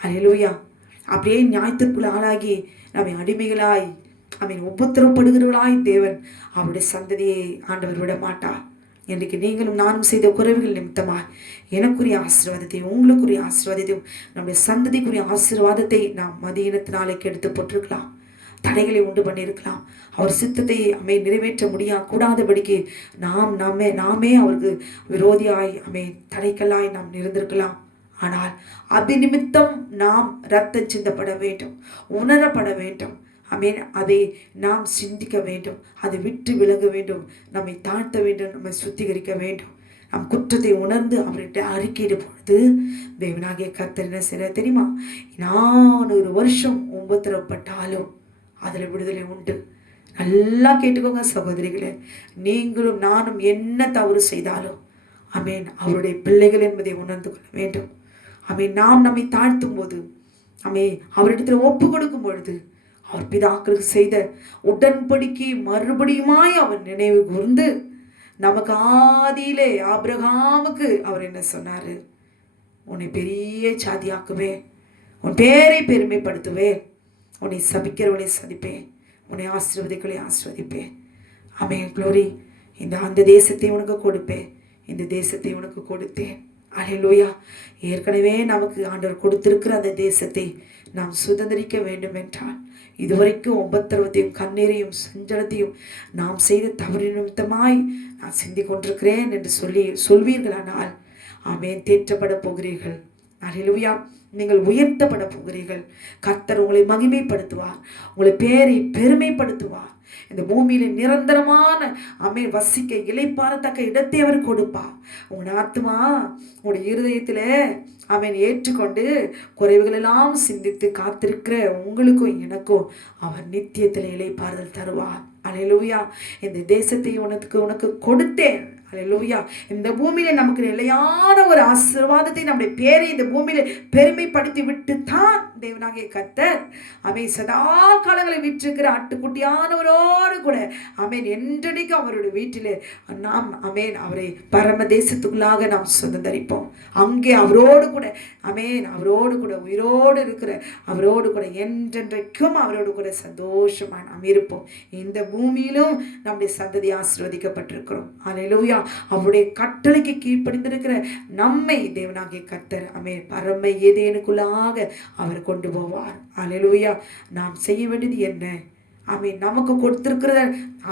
அல்லேலூயா. அப்படியே நியாயத்திற்குள் ஆளாகி நம்மை அடிமைகளாய் உபத்திரப்படுகிறவர்களாய் தேவன் அவருடைய சந்ததியை ஆண்டவர் விட மாட்டார். இன்றைக்கு நீங்களும் நானும் செய்த குறைவுகள் நிமித்தமாய் எனக்குரிய ஆசீர்வாதத்தையும் உங்களுக்குரிய ஆசீர்வாதத்தையும் நம்முடைய சந்ததிக்குரிய ஆசீர்வாதத்தை நாம் மதியினத்தினாலே கெடுத்து போட்டிருக்கலாம். தடைகளை உண்டு பண்ணியிருக்கலாம். அவர் சித்தத்தை நிறைவேற்ற கூடாதபடிக்கு நாமே அவருக்கு விரோதியாய் தடைக்கல்லாய் நாம் இருந்திருக்கலாம். ஆனால் அது நிமித்தம் நாம் ரத்தம் சிந்தப்பட வேண்டும், உணரப்பட வேண்டும். அதை நாம் சிந்திக்க வேண்டும், அதை விட்டு விலக வேண்டும், நம்மை தாழ்த்த வேண்டும், நம்மை சுத்திகரிக்க வேண்டும். நம் குற்றத்தை உணர்ந்து அவர்கிட்ட அறிக்கையிடும் பொழுது தேவனாகிய கர்த்தர் என்ன செய்ய தெரியுமா? 400 வருஷம் உபத்திரவப்பட்டாலும் அதில் விடுதலை உண்டு. நல்லா கேட்டுக்கோங்க சகோதரிகளே, நீங்களும் நானும் என்ன தவறு செய்தாலும் அவருடைய பிள்ளைகள் என்பதை உணர்ந்து கொள்ள வேண்டும். நாம் நம்மை தாழ்த்தும் போது அவரிடத்தில் ஒப்பு கொடுக்கும் பொழுது அவர் பிதாக்களுக்கு செய்த உடன்படிக்கை மறுபடியுமாய் அவர் நினைவு கூர்ந்து நமக்கு ஆதியிலே ஆபிரகாமுக்கு அவர் என்ன சொன்னாரு? உன்னை பெரிய சாதியாக்குவேன், உன் பேரை பெருமைப்படுத்துவேன், உன்னை சபிக்கிறவளை சதிப்பேன், உன்னை ஆசீர்வதிகளை ஆசீர்வதிப்பேன். க்ளோரி. அந்த தேசத்தை உனக்கு கொடுப்பேன், இந்த தேசத்தை உனக்கு கொடுத்தேன். அல்லேலூயா. ஏற்கனவே நமக்கு ஆண்டவர் கொடுத்திருக்கிற அந்த தேசத்தை நாம் சுதந்திரிக்க வேண்டும் என்றால் இதுவரைக்கும் உபத்திரவத்தையும் கண்ணீரையும் சஞ்சலத்தையும் நாம் செய்த தவறு நிமித்தமாய் நான் சிந்திக் கொண்டிருக்கிறேன் என்று சொல்வீர்களானால் தேற்றப்பட போகிறீர்கள். அல்லேலூயா. நீங்கள் உயர்த்தப்பட போகிறீர்கள். கர்த்தர் உங்களை மகிமைப்படுத்துவார், உங்களை பேரை பெருமைப்படுத்துவார். இந்த பூமியில நிரந்தரமான வசிக்க இளைப்பாறத்தக்க இடத்தை அவர் கொடுப்பார். உங்க ஆத்மா உங்களுடைய இருதயத்துல ஏற்றுக்கொண்டு குறைவுகள் எல்லாம் சிந்தித்து காத்திருக்கிற உங்களுக்கும் எனக்கும் அவர் நித்தியத்தில் இளைப்பாறுதல் தருவார். அல்லேலூயா. இந்த தேசத்தை உனக்கு கொடுத்தேன். அல்லேலூயா. இந்த பூமியில நமக்கு நிலையான ஒரு ஆசீர்வாதத்தை நம்முடைய பேரை இந்த பூமியில பெருமைப்படுத்தி விட்டு தான் தேவனாகிய கர்த்தர் சதா காலங்களை விற்றிருக்கிற ஆட்டுக்குட்டியானவரோடு கூட என்றைக்கு அவருடைய வீட்டிலே நாம் அவரை பரம தேசத்துக்குள்ளாக நாம் சுதந்தரிப்போம். அங்கே அவரோடு கூட அவரோடு கூட உயிரோடு இருக்கிற அவரோடு கூட என்றென்றைக்கும் அவரோடு கூட சந்தோஷமா நாம் இருப்போம். இந்த பூமியிலும் நம்முடைய சந்ததி ஆசீர்வதிக்கப்பட்டிருக்கிறோம். அல்லேலூயா. அவருடைய கட்டளைக்கு கீழ்ப்படிந்திருக்கிற நம்மை தேவனாகிய கர்த்தர் பரம ஏதேனுக்குள்ளாக அவர் கொண்டு போவார். அல்லேலூயா. நாம் செய்ய வேண்டியது என்ன? நமக்கு கொடுத்திருக்கிற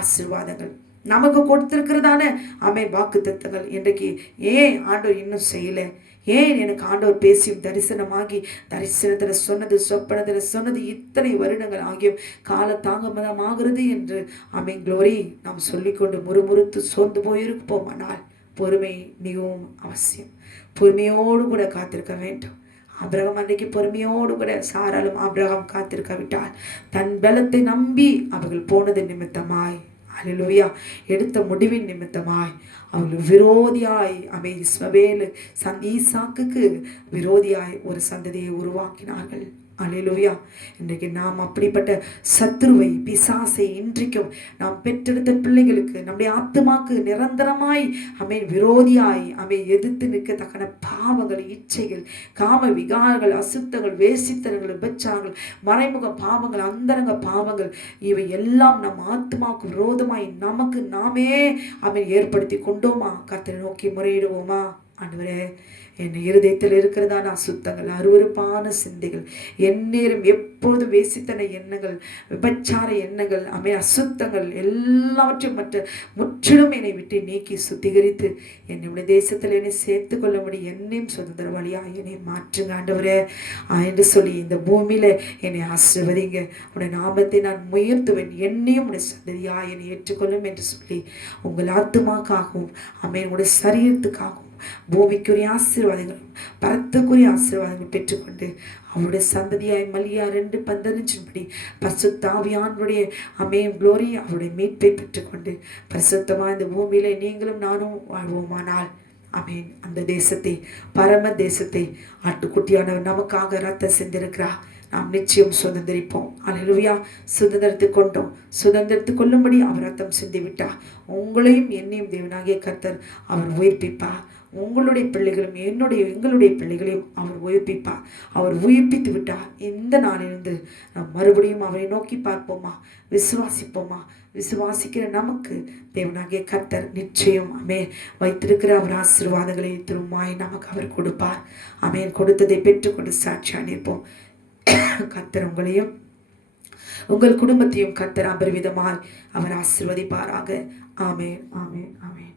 ஆசீர்வாதங்கள், நமக்கு கொடுத்திருக்கிறதான வாக்குத்தத்தங்கள் இன்றைக்கு ஏன் ஆண்டவர் இன்னும் செய்யல? ஏன் எனக்கு ஆண்டவர் பேசியும் தரிசனத்தில் சொன்னது, சொப்பனத்தில் சொன்னது இத்தனை வருடங்கள் ஆகியும் கால தாமதமாகிறது என்று க்ளோரி நாம் சொல்லிக்கொண்டு முறுமுறுத்து சோர்ந்து போயிருப்போமானால் பொறுமை மிகவும் அவசியம். பொறுமையோடு கூட காத்திருக்க வேண்டும். ஆபிரகாம் அன்றைக்கு பொறுமையோடு கூட சாராலும் ஆபிரகாம் காத்திருக்காவிட்டால் தன் பலத்தை நம்பி அவர்கள் போனது நிமித்தமாய் அல்லேலூயா எடுத்த முடிவின் நிமித்தமாய் அவர்கள் விரோதியாய் இஸ்மவேல் ஈசாக்குக்கு விரோதியாய் ஒரு சந்ததியை உருவாக்கினார்கள். அல்லேலூயா. இன்றைக்கு நாம் அப்படிப்பட்ட சத்துருவை பிசாசை இன்றைக்கும் நாம் பெற்றெடுத்த பிள்ளைகளுக்கு நம்முடைய ஆத்துமாக்கு நிரந்தரமாய் விரோதியாய் எதிர்த்து நிற்கத்தக்கன பாவங்கள், இச்சைகள், காம விகாரங்கள், அசுத்தங்கள், வேசித்தனங்கள், விபச்சாரங்கள், மறைமுக பாவங்கள், அந்தரங்க பாவங்கள் இவை எல்லாம் நம் ஆத்துமாக்கு விரோதமாய் நமக்கு நாமே ஏற்படுத்தி கொண்டோமா? கர்த்தரை நோக்கி முறையிடுவோமா? ஆண்டவரே, என் இருதயத்தில் இருக்கிறதான அசுத்தங்கள், அருவருப்பான சிந்தைகள், எந்நேரம் எப்போதும் வேசித்தன எண்ணங்கள், விபச்சார எண்ணங்கள், அசுத்தங்கள் எல்லாவற்றையும் முற்றிலும் என்னை விட்டு நீக்கி சுத்திகரித்து என்னுடைய தேசத்தில் என்னை சேர்த்து கொள்ளும்படி என்னையும் சுதந்திர வழியா என்னை மாற்றுங்க ஆண்டவரே என்று சொல்லி இந்த பூமியில என்னை ஆசீர்வதிங்க. உடைய நாமத்தை நான் உயர்த்துவேன், என்னையும் உடைய சந்ததியா என்னை ஏற்றுக்கொள்ளும் என்று சொல்லி உங்கள் ஆத்துமாக்காகவும் உடைய சரீரத்துக்காகவும் பூமிக்குரிய ஆசீர்வாதங்களும் பரத்துக்குரிய ஆசீர்வாதங்கள் பெற்றுக்கொண்டு அவருடைய சந்ததியாய் மல்லியா 2:15 பரிசுத்த ஆவியானவருடைய க்ளோரி அவருடைய மீட்பை பெற்றுக்கொண்டு பரிசுத்தமா இந்த பூமியில நீங்களும் நானும் வாழ்வோமானால் அந்த தேசத்தை, பரம தேசத்தை ஆட்டுக்குட்டியானவர் நமக்காக ரத்தம் சிந்திருக்கிறார். நாம் நிச்சயம் சுதந்திரிப்போம். அல்லேலூயா. சுதந்திரத்து கொள்ளும்படி அவர் ரத்தம் சிந்தி விட்டார். உங்களையும் என்னையும் தேவனாகிய கர்த்தர் அவர் உயிர்ப்பிப்பார். உங்களுடைய பிள்ளைகளும் எங்களுடைய பிள்ளைகளையும் அவர் உயிர்ப்பிப்பார். அவர் உயிர்ப்பித்து விட்டார். இந்த நாளிலிருந்து நாம் மறுபடியும் அவரை நோக்கி பார்ப்போமா? விசுவாசிப்போமா? விசுவாசிக்கிற நமக்கு தேவனாகிய கர்த்தர் நிச்சயம் வைத்திருக்கிற அவர் ஆசீர்வாதங்களை திருமாய் நமக்கு அவர் கொடுப்பார். கொடுத்ததை பெற்றுக்கொண்டு சாட்சியா நிற்போம். கர்த்தர் உங்களையும் உங்கள் குடும்பத்தையும் கர்த்தர் அபரிவிதமாய் அவர் ஆசீர்வதிப்பாராக. ஆமென், ஆமென், ஆமென்.